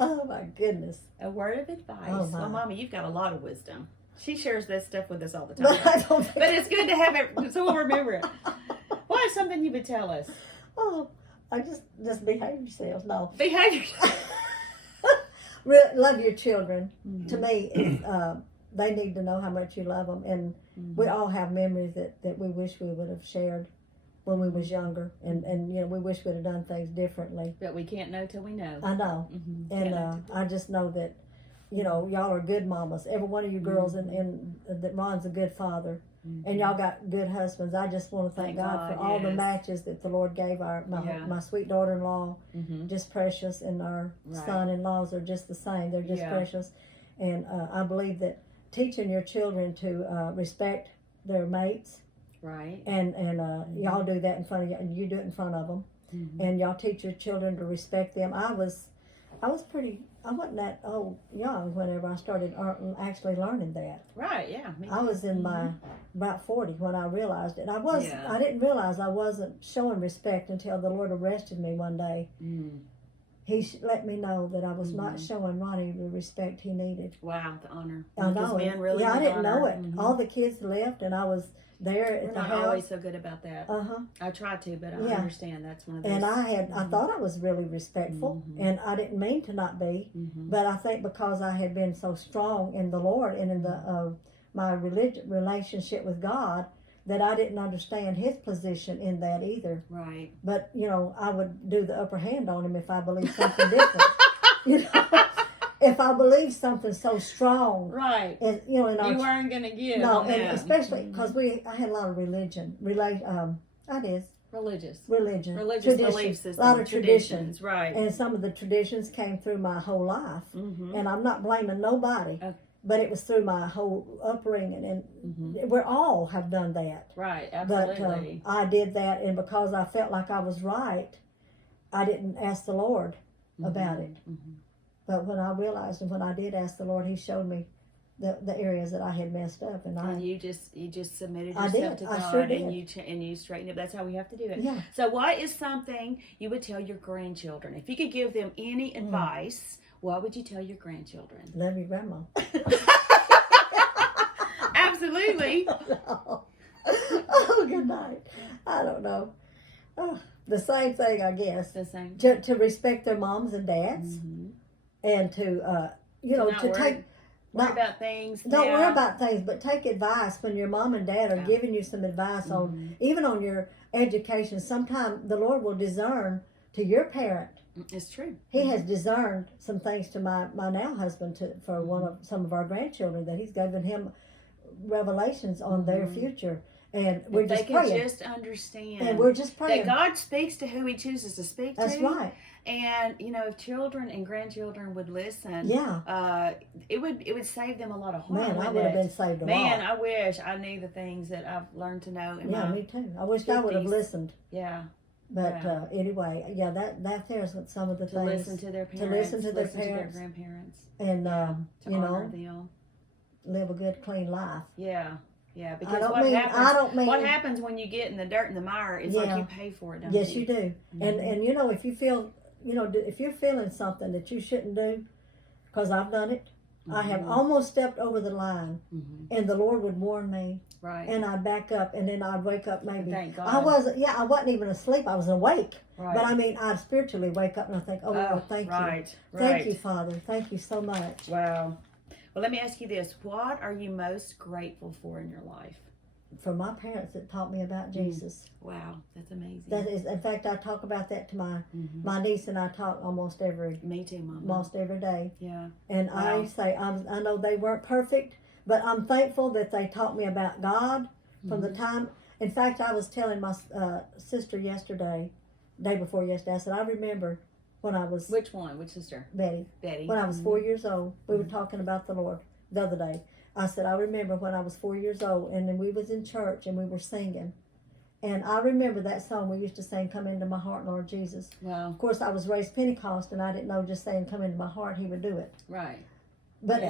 Oh my goodness. A word of advice. Oh, my. Well, Mama, you've got a lot of wisdom. She shares this stuff with us all the But I time. don't think But it's good to have it so we'll remember it. What is something you would tell us? Oh, I just behave yourselves. No. Behavior. Love your children. Mm-hmm. To me, they need to know how much you love them, and we all have memories that we wish we would have shared when we was younger, and we wish we'd have done things differently. But we can't know till we know. I know, Mm-hmm. and I just know that y'all are good mamas. Every one of you girls, and that Ron's a good father, and y'all got good husbands. I just want to thank God for all the yes. matches that the Lord gave my sweet daughter-in-law. Mm-hmm. Just precious, and our Right. son-in-laws are just the same. They're just Yeah. precious, and I believe that teaching your children to respect their mates, Right. and y'all do that in front of you do it in front of them, Mm-hmm. and y'all teach your children to respect them. I wasn't that young whenever I started actually learning that. Right. Yeah. Me I was in my about 40 when I realized it. I didn't realize I wasn't showing respect until the Lord arrested me one day. Mm. He let me know that I was not showing Ronnie the respect he needed. Wow, the honor. I Because know. men really I need didn't know honor. it. Mhm. All the kids left, and I was there We're at the not house. always so good about that. I try to, but I Yeah. understand that's one of those. And I thought I was really respectful, and I didn't mean to not be. Mhm. But I think because I had been so strong in the Lord and in the my relationship with God, that I didn't understand his position in that either. Right. But, you know, I would do the upper hand on him if I believed something different. You know, if I believed something so strong. Right. And, you know, in our, You weren't going to give. no, on and them. especially because I had a lot of religion. That is. Religious Religion. belief systems. A lot of traditions. Right. And some of the traditions came through my whole life. Mm-hmm. And I'm not blaming nobody. Okay. But it was through my whole upbringing, and we all have done that. Right, absolutely. But I did that, and because I felt like I was right, I didn't ask the Lord about it. Mm-hmm. But when I realized, and when I did ask the Lord, He showed me the areas that I had messed up, and you just submitted I yourself did. to God, I sure did. and you straightened up. That's how we have to do it. Yeah. So, what is something you would tell your grandchildren if you could give them any advice? What would you tell your grandchildren? Love your grandma. Absolutely. Oh, good night. I don't know. Oh, the same thing, I guess. The same. To respect their moms and dads, and to take. Worry about things. Don't worry about things, but take advice when your mom and dad are giving you some advice on, even on your education. Sometimes the Lord will discern to your parent. It's true. He has discerned some things to my now husband for some of our grandchildren, that He's given him revelations on their future. And we're just praying. They can just understand. And we're just praying. That God speaks to who He chooses to speak to. That's right. And, you know, if children and grandchildren would listen, it would save them a lot of harm. Man, I would have been saved a lot. Man, I wish I knew the things that I've learned to know in my me too. I wish I would have listened. Yeah. But anyway, that there's some of the to things. Listen to their parents. To listen to their parents. To their grandparents. And, to honor them. Live a good, clean life. Yeah. Yeah, because what happens when you get in the dirt and the mire is like you pay for it, don't yes, you? you do. And you know, if you feel, if you're feeling something that you shouldn't do, because I've done it, I have almost stepped over the line, and the Lord would warn me, right? And I'd back up, and then I'd wake up maybe. Thank God. I wasn't even asleep. I was awake. Right. But I mean, I'd spiritually wake up and I think, oh, Lord, thank you. Thank you, Father. Thank you so much. Wow. Well, let me ask you this. What are you most grateful for in your life? For my parents that taught me about Jesus. Wow, that's amazing. That is, in fact, I talk about that to my niece, and I talk almost every day. Yeah. And I say, I know they weren't perfect, but I'm thankful that they taught me about God from the time. In fact, I was telling my sister day before yesterday, I said, I remember when I was... Which one? Which sister? Betty. When I was 4 years old, we were talking about the Lord the other day. I said, I remember when I was 4 years old, and then we was in church, and we were singing. And I remember that song we used to sing, Come Into My Heart, Lord Jesus. Wow. Of course, I was raised Pentecost, and I didn't know just saying, Come Into My Heart, He would do it. Right. But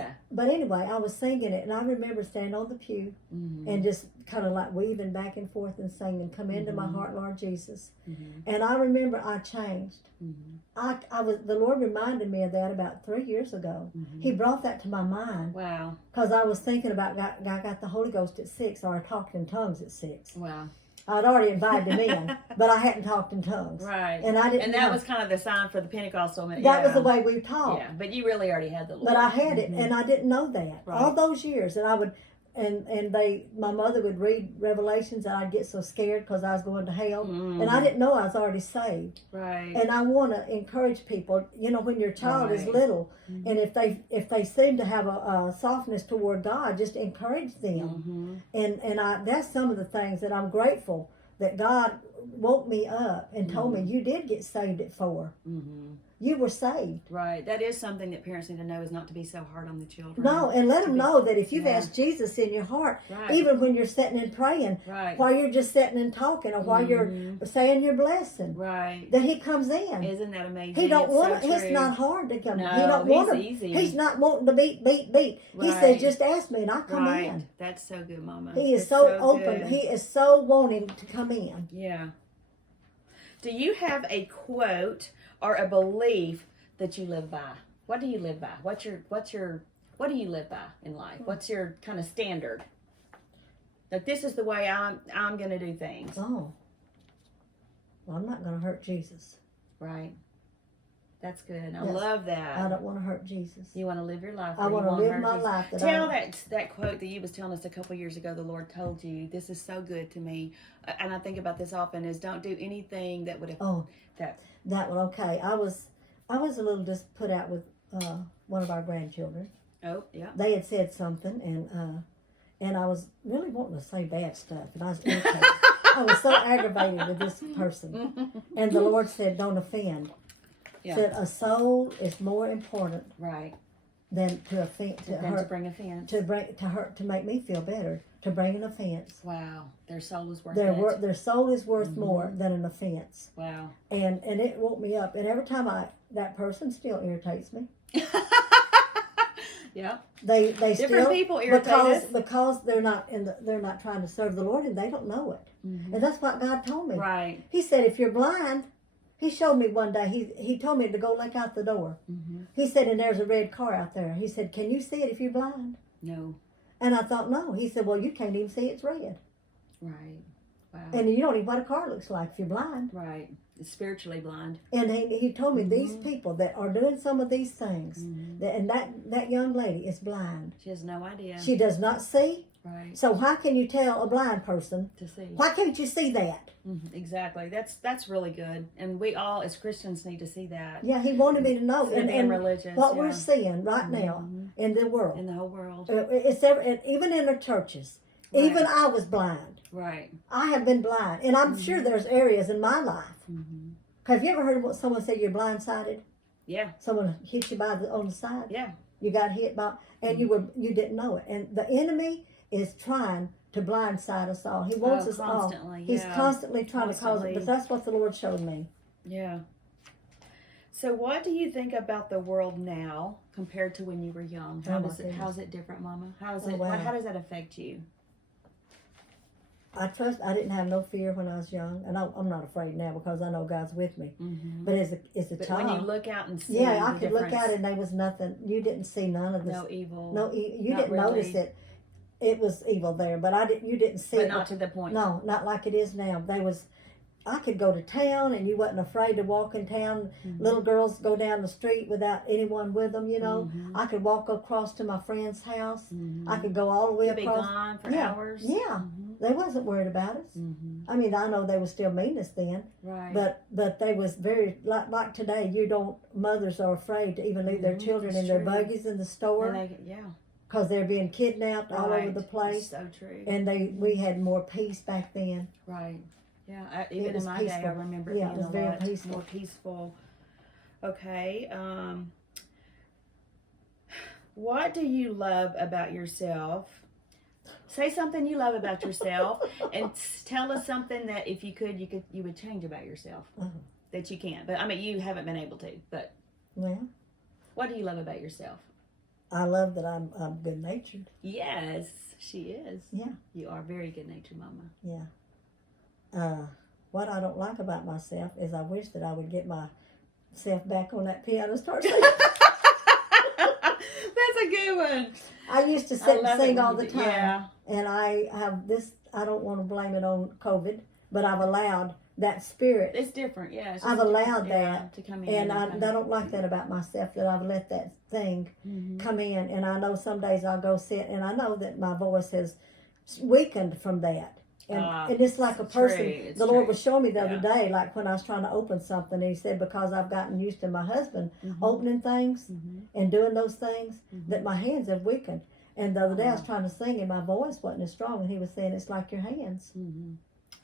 anyway, I was singing it, and I remember standing on the pew and just kind of like weaving back and forth and singing, Come Into My Heart, Lord Jesus. And I remember I changed. The Lord reminded me of that about 3 years ago. He brought that to my mind. Wow. Because I was thinking about I got the Holy Ghost at 6, or I talked in tongues at 6. Wow. I'd already invited him in, but I hadn't talked in tongues. Right. And I didn't. And that was kind of the sign for the Pentecostal. That was the way we talked. Yeah, but you really already had the Lord. But I had it, and I didn't know that. Right. All those years, and I would, my mother would read Revelations, and I'd get so scared because I was going to hell, and I didn't know I was already saved. Right. And I want to encourage people. You know, when your child is little, and if they seem to have a softness toward God, just encourage them. And that's some of the things that I'm grateful that God woke me up and told me, you did get saved at 4. You were saved. Right. That is something that parents need to know, is not to be so hard on the children. No, and let them know that if you've asked Jesus in your heart, even when you're sitting and praying, while you're just sitting and talking, or while you're saying your blessing, that He comes in. Isn't that amazing? He don't want to. It's not hard to come. No, he don't want to. easy. He's not wanting to beat. He says, just ask me and I'll come in. That's so good, Mama. He is so open. Good. He is so wanting to come in. Yeah. Do you have a quote or a belief that you live by? What do you live by? What do you live by in life? What's your kind of standard? That this is the way I'm going to do things. Oh. Well, I'm not going to hurt Jesus. Right. That's good. I Yes. love that. I don't want to hurt Jesus. You want to live your life. I want to live my life. Tell that quote that you was telling us a couple years ago. The Lord told you, "This is so good to me," and I think about this often. Is don't do anything that would have. Oh, that one. Okay, I was a little just put out with one of our grandchildren. Oh, yeah. They had said something, and I was really wanting to say bad stuff, and I was irritated. I was so aggravated with this person, and the Lord said, "Don't offend." Yeah. Said a soul is more important, Right. than to offend, to bring offense, to hurt, to make me feel better, to bring an offense. Wow, their soul is worth Their soul is worth more than an offense. Wow. And it woke me up. And every time that person still irritates me. Yeah. They different still, people irritate us because they're not they're not trying to serve the Lord, and they don't know it. And that's what God told me. Right. He said, if you're blind, He showed me one day. He told me to go look out the door. He said, and there's a red car out there. He said, can you see it if you're blind? No. And I thought, no. He said, well, you can't even see it's red. Right. Wow. And you don't even know what a car looks like if you're blind. Right. It's spiritually blind. And he told me these people that are doing some of these things, and that young lady is blind. She has no idea. She does not see. Right. So how can you tell a blind person To see. Why can't you see that? Exactly. That's really good. And we all as Christians need to see that. Yeah, he wanted me to know. And religious, what we're seeing right now in the world. In the whole world. Even in the churches. Right. Even I was blind. Right. I have been blind. And I'm sure there's areas in my life. Have you ever heard what someone said you're blindsided? Yeah. Someone hit you on the side? Yeah. You got hit by, and you didn't know it. And the enemy is trying to blindside us all. He wants us constantly, all. He's constantly trying to cause it. But that's what the Lord showed me. Yeah. So what do you think about the world now compared to when you were young? How's it different, Mama? How does that affect you? I didn't have no fear when I was young, and I'm not afraid now because I know God's with me. But as a child, when you look out and see, I could look out and there was nothing. You didn't see none of this. No evil. You didn't notice it. It was evil there, but you didn't see it. But not to the point. No, not like it is now. I could go to town and you wasn't afraid to walk in town. Little girls go down the street without anyone with them, you know. I could walk across to my friend's house. I could go all the way across. Be gone for hours. Yeah. They wasn't worried about us. I mean, I know they were still mean us then. Right. But they was very, like today, mothers are afraid to even leave their children in their buggies in the store. Because they're being kidnapped all over the place. So true. And we had more peace back then. Right. Yeah, even in my day, I remember it being very lot peaceful. more peaceful. Okay. What do you love about yourself? Say something you love about yourself, and tell us something that if you could, you would change about yourself. That you can't. But I mean, you haven't been able to. But what do you love about yourself? I love that I'm good-natured. Yes, she is. Yeah. You are very good-natured, Mama. Yeah. What I don't like about myself is I wish that I would get myself back on that piano and start singing. That's a good one. I used to sit and sing all the time. Yeah. And I have this, I don't want to blame it on COVID, but I've allowed that spirit. It's different, yeah. I've allowed that to come in. And I don't like that about myself, that I've let that thing come in. And I know some days I'll go sit, and I know that my voice has weakened from that. And it's like a person. The Lord was showing me the other day, like when I was trying to open something, He said, because I've gotten used to my husband opening things and doing those things, that my hands have weakened. And the other day I was trying to sing, and my voice wasn't as strong, and He was saying, it's like your hands.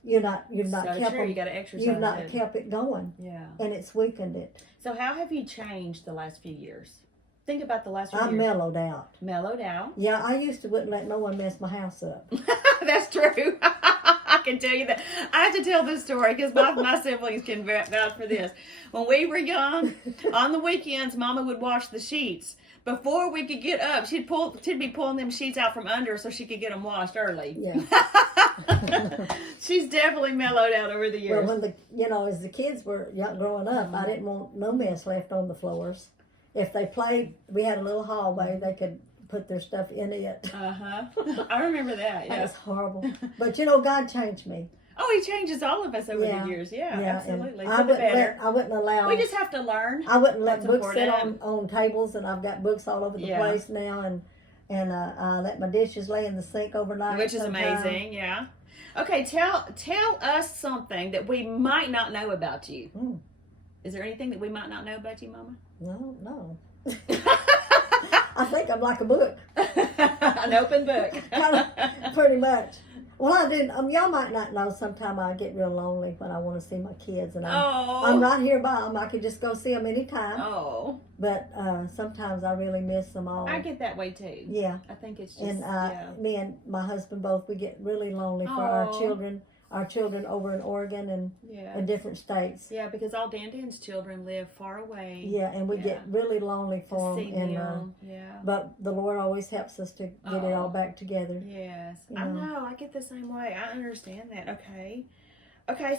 You've not kept them. You got to exercise. You've not kept it going. Yeah. And it's weakened it. So how have you changed the last few years? Think about the last few years. I mellowed out. Mellowed out? Yeah, I used to wouldn't let no one mess my house up. That's true. I can tell you that. I have to tell this story because my siblings can vouch for this. When we were young, on the weekends, Mama would wash the sheets. Before we could get up, she'd be pulling them sheets out from under so she could get them washed early. Yeah. She's definitely mellowed out over the years. Well, when as the kids were growing up, I didn't want no mess left on the floors. If they played, we had a little hallway, they could put their stuff in it. I remember that. Yeah. That was horrible. But God changed me. Oh, he changes all of us over Yeah. the years. Yeah, and absolutely. I For the wouldn't better. I wouldn't allow. We just have to learn. I wouldn't let That's books sit important. on tables, and I've got books all over the Yeah. place now, and I let my dishes lay in the sink overnight. Which is sometimes. amazing, yeah. Okay, tell us something that we might not know about you. Mm. Is there anything that we might not know about you, Mama? No. I think I'm like a book. An open book. Pretty much. Well, I didn't. Y'all might not know. Sometimes I get real lonely when I want to see my kids, and I'm right here by them. I could just go see them anytime. Oh. But sometimes I really miss them all. I get that way too. Yeah. I think it's just. And me and my husband both, we get really lonely for our children. Our children over in Oregon and in different states. Yeah, because all Dan's children live far away. Yeah, and we get really lonely for them. And, but the Lord always helps us to get it all back together. Yes, you I know. I get the same way. I understand that. Okay.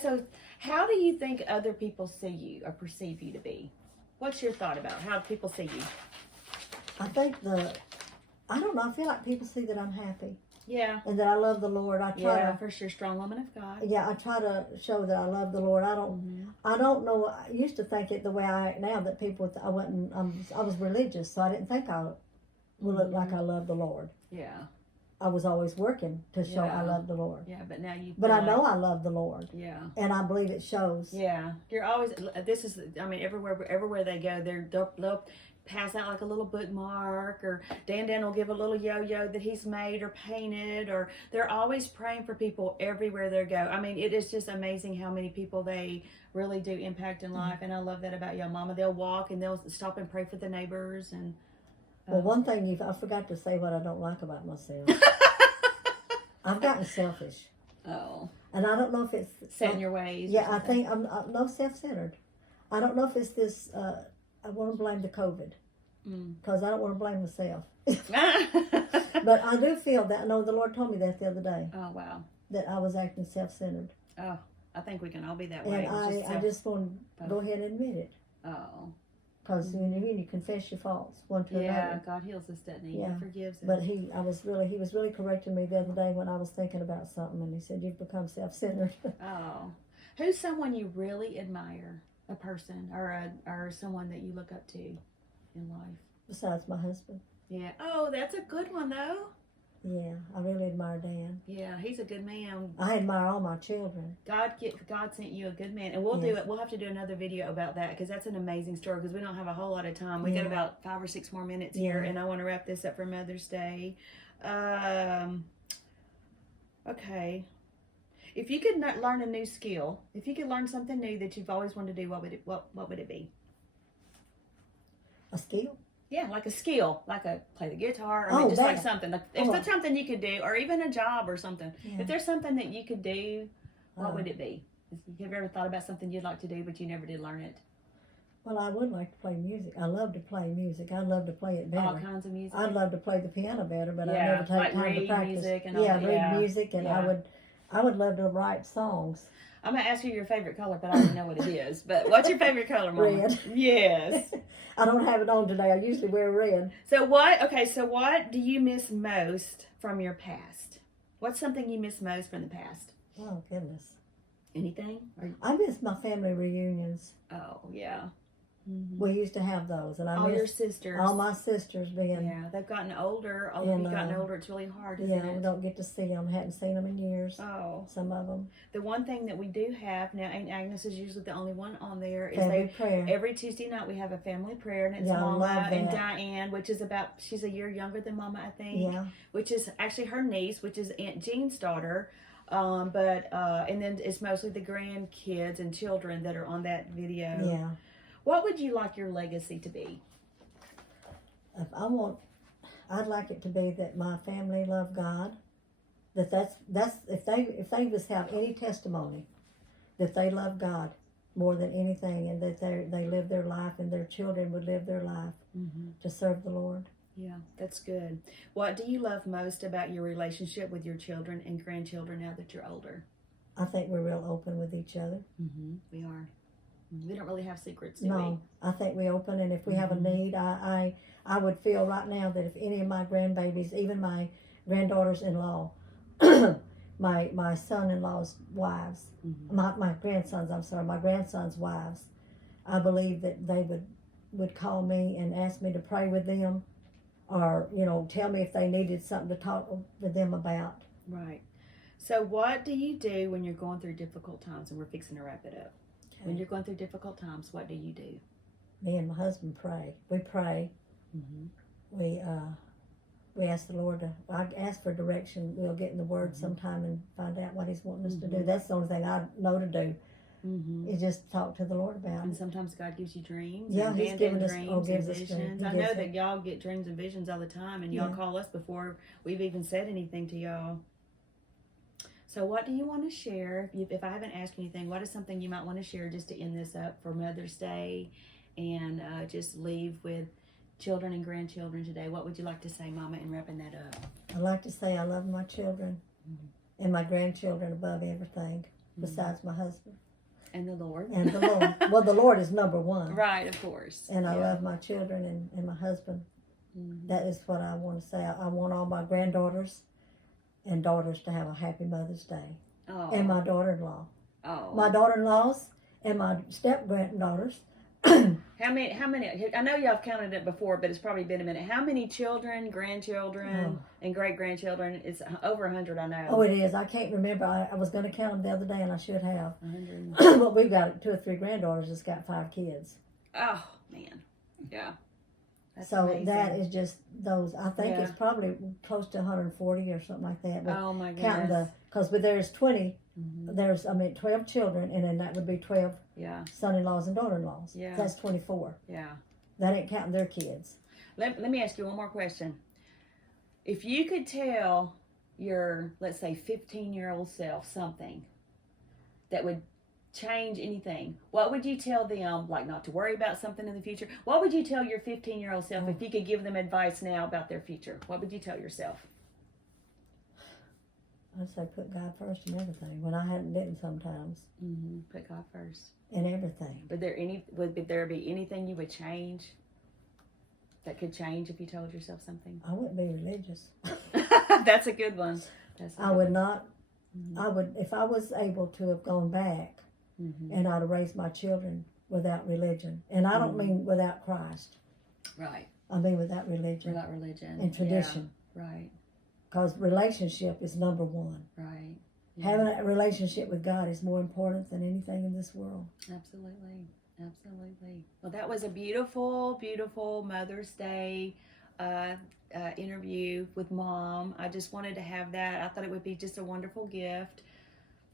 So how do you think other people see you or perceive you to be? What's your thought about how people see you? I think I don't know. I feel like people see that I'm happy. Yeah. And that I love the Lord. I try to, for sure, strong woman of God. Yeah, I try to show that I love the Lord. I don't know. I used to think it the way I act now that people. I was religious, so I didn't think I would look like I love the Lord. Yeah. I was always working to show I love the Lord. Yeah, but now you. But I know I love the Lord. Yeah. And I believe it shows. Yeah, you're always. This is. I mean, everywhere they go, they'll pass out like a little bookmark, or Dan will give a little yo-yo that he's made or painted, or they're always praying for people everywhere they go. I mean, it is just amazing how many people they really do impact in life, and I love that about your Mama. They'll walk and they'll stop and pray for the neighbors. And well, one thing I forgot to say what I don't like about myself. I've gotten selfish. Oh. And I don't know if it's set in your ways. Yeah, I think I'm no self-centered. I don't know if it's this. I want to blame the COVID because I don't want to blame myself. But I do feel that. I know the Lord told me that the other day. Oh wow. That I was acting self-centered. Oh, I think we can all be that way. And I just want to go ahead and admit it. Oh. Because when you confess your faults one to another. Yeah, God heals us, doesn't He? Yeah. He forgives us. But he was really correcting me the other day when I was thinking about something, and he said, "You've become self-centered." Oh. Who's someone you really admire? A person or someone that you look up to in life? Besides my husband. Yeah. Oh, that's a good one though. Yeah, I really admire Dan. Yeah, he's a good man. I admire all my children. God sent you a good man, and we'll do it. We'll have to do another video about that because that's an amazing story. Because we don't have a whole lot of time. We got about 5 or 6 more minutes here, and I want to wrap this up for Mother's Day. Okay. If you could learn a new skill, if you could learn something new that you've always wanted to do, what would it be? A skill? Yeah, like a skill, like play the guitar, or just like something. Like if it's something you could do, or even a job or something. Yeah. If there's something that you could do, what would it be? Have you ever thought about something you'd like to do, but you never did learn it? Well, I would like to play music. I love to play music. I'd love to play it better. All kinds of music. I'd love to play the piano better, but I never take time to practice. Music and all that. Read music, and I would love to write songs. I'm going to ask you your favorite color, but I already know what it is. But what's your favorite color, Mama? Red. Yes. I don't have it on today. I usually wear red. So what do you miss most from your past? What's something you miss most from the past? Oh, goodness. Anything? I miss my family reunions. Oh, yeah. Mm-hmm. We used to have those, and I all miss your sisters. All my sisters being. Yeah, they've gotten older. All of you gotten older. It's really hard, isn't it? We don't get to see them. Hadn't seen them in years. Oh, some of them. The one thing that we do have now, and Agnes is usually the only one on there, is prayer. Every Tuesday night we have a family prayer, and it's Mama and Diane, which is she's a year younger than Mama, I think. Yeah. Which is actually her niece, which is Aunt Jean's daughter. And then it's mostly the grandkids and children that are on that video. Yeah. What would you like your legacy to be? I'd like it to be that my family love God. That's if they just have any testimony that they love God more than anything, and that they live their life, and their children would live their life to serve the Lord. Yeah, that's good. What do you love most about your relationship with your children and grandchildren now that you're older? I think we're real open with each other. Mm-hmm. We are. We don't really have secrets, do we? No, I think we open, and if we have a need, I would feel right now that if any of my grandbabies, even my granddaughters-in-law, my son-in-law's wives, my grandsons. I'm sorry, my grandsons' wives. I believe that they would call me and ask me to pray with them, or tell me if they needed something to talk with them about. Right. So what do you do when you're going through difficult times? And we're fixing to wrap it up. Okay. When you're going through difficult times, what do you do? Me and my husband pray. We pray. We ask the Lord I ask for direction. We'll get in the Word sometime and find out what He's wanting us to do. That's the only thing I know to do. Is just talk to the Lord about it. And sometimes God gives you dreams. Yeah, and He's given us dreams and visions. I know that that y'all get dreams and visions all the time, and y'all call us before we've even said anything to y'all. So what do you want to share? If I haven't asked anything, what is something you might want to share just to end this up for Mother's Day and just leave with children and grandchildren today? What would you like to say, Mama, in wrapping that up? I'd like to say I love my children and my grandchildren above everything besides my husband. And the Lord. And the Lord. Well, the Lord is number one. Right, of course. And I love my children and my husband. That is what I want to say. I want all my granddaughters and daughters to have a happy Mother's Day. Oh. And my daughter-in-law. Oh. My daughter-in-laws and my step-granddaughters. How many? I know y'all have counted it before, but it's probably been a minute. How many children, grandchildren, and great-grandchildren? It's over 100, I know. Oh, it is. I can't remember. I was going to count them the other day, and I should have. 100. But we've got 2 or 3 granddaughters that's got 5 kids. Oh, man. Yeah. That's so amazing. That is just those. I think it's probably close to 140 or something like that. But oh, my goodness. Because there's 20, there's 12 children, and then that would be 12 son-in-laws and daughter-in-laws. Yeah. That's 24. Yeah. That ain't counting their kids. Let me ask you one more question. If you could tell your, let's say, 15-year-old self something that would change anything, what would you tell them? Like, not to worry about something in the future. What would you tell your 15-year-old self if you could give them advice now about their future? What would you tell yourself? I'd say put God first in everything. When I didn't sometimes. Put God first in everything. Would there be anything you would change that could change if you told yourself something? I wouldn't be religious. That's a good one. I would not. I would, if I was able to have gone back, and I'd have raised my children without religion, and I don't mean without Christ. Right. I mean without religion. Without religion. And tradition. Yeah. Right. Because relationship is number one. Right. Yeah. Having a relationship with God is more important than anything in this world. Absolutely. Absolutely. Well, that was a beautiful, beautiful Mother's Day interview with Mom. I just wanted to have that. I thought it would be just a wonderful gift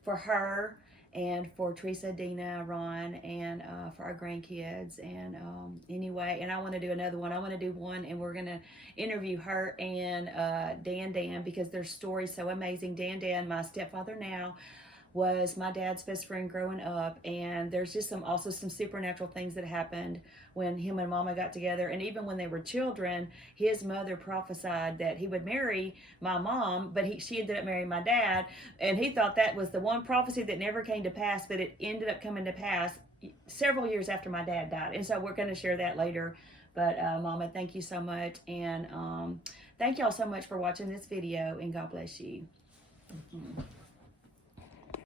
for her and for Teresa, Dina, Ron, and for our grandkids. And anyway, and I want to do another one. I want to do one, and we're going to interview her and Dan, because their story's so amazing. Dan, my stepfather now, was my dad's best friend growing up, and there's just also some supernatural things that happened when him and Mama got together. And even when they were children, his mother prophesied that he would marry my mom, but she ended up marrying my dad, and he thought that was the one prophecy that never came to pass, but it ended up coming to pass several years after my dad died. And so we're going to share that later. But Mama, thank you so much, and thank y'all so much for watching this video, and God bless you.